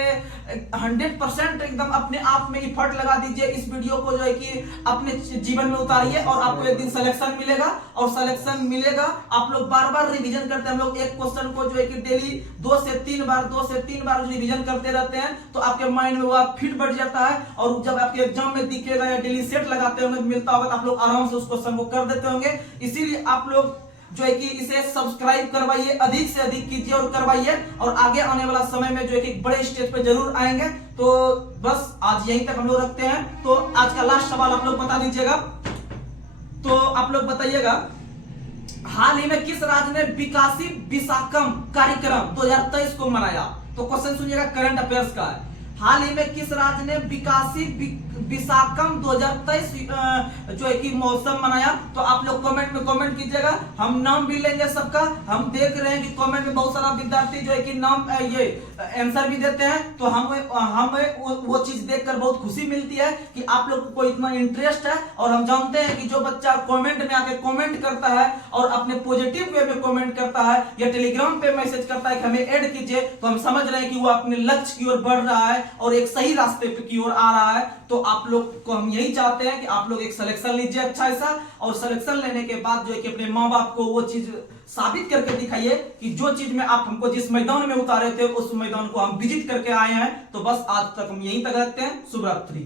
100% एकदम अपने आप में इफर्ट लगा दीजिए। इस वीडियो को जो है कि अपने जीवन में उतारिए और आपको एक दिन सिलेक्शन मिलेगा। और सिलेक्शन मिलेगा, आप लोग बार बार रिवीजन करते हैं। हम लोग एक क्वेश्चन को जो है कि डेली 2 से 3 बार रिवीजन करते रहते हैं, तो आपके माइंड में वो फिट बढ़ जाता है। और जब आपके एग्जाम में दिखेगा या डेली सेट लगाते होंगे, मिलता होगा, तो आप लोग आराम से उस क्वेश्चन को कर देते होंगे। इसीलिए आप लोग जो है कि इसे सब्सक्राइब करवाइए, अधिक से अधिक कीजिए और करवाइए। और आगे आने वाला समय में जो है कि बड़े स्टेज पे जरूर आएंगे। तो बस आज यहीं तक हम लोग रखते हैं। तो आज का लास्ट सवाल आप लोग बता दीजिएगा। तो आप लोग बताइएगा, हाल ही में किस राज्य ने विकासी विशाखम कार्यक्रम 2023 को मनाया? तो क्वेश्चन सुनिएगा, करंट अफेयर्स का है। हाल ही में किस राज्य ने विकासी विशाखम 2023 जो है कि महोत्सव मनाया? तो आप लोग कमेंट में कमेंट कीजिएगा, हम नाम भी लेंगे सबका। हम देख रहे हैं कि कमेंट में बहुत सारा विद्यार्थी जो है कि नाम ये आंसर भी देते हैं। तो हमें वो चीज देखकर बहुत खुशी मिलती है कि आप लोग को इतना इंटरेस्ट है। और हम जानते हैं कि जो बच्चा कमेंट में आके कमेंट करता है और अपने पॉजिटिव वे में कमेंट करता है या टेलीग्राम पे मैसेज करता है कि हमें ऐड कीजिए, तो हम समझ रहे हैं कि वो अपने लक्ष्य की ओर बढ़ रहा है और एक सही रास्ते की ओर आ रहा है। तो आप लोग को हम यही चाहते हैं कि आप लोग एक सिलेक्शन लीजिए अच्छा ऐसा, और सिलेक्शन लेने के बाद जो है कि अपने माँ बाप को वो चीज साबित करके दिखाइए कि जो चीज में आप हमको जिस मैदान में उतारे थे उस मैदान को हम विजिट करके आए हैं। तो बस आज तक हम यहीं तक रखते हैं। शुभ रात्रि।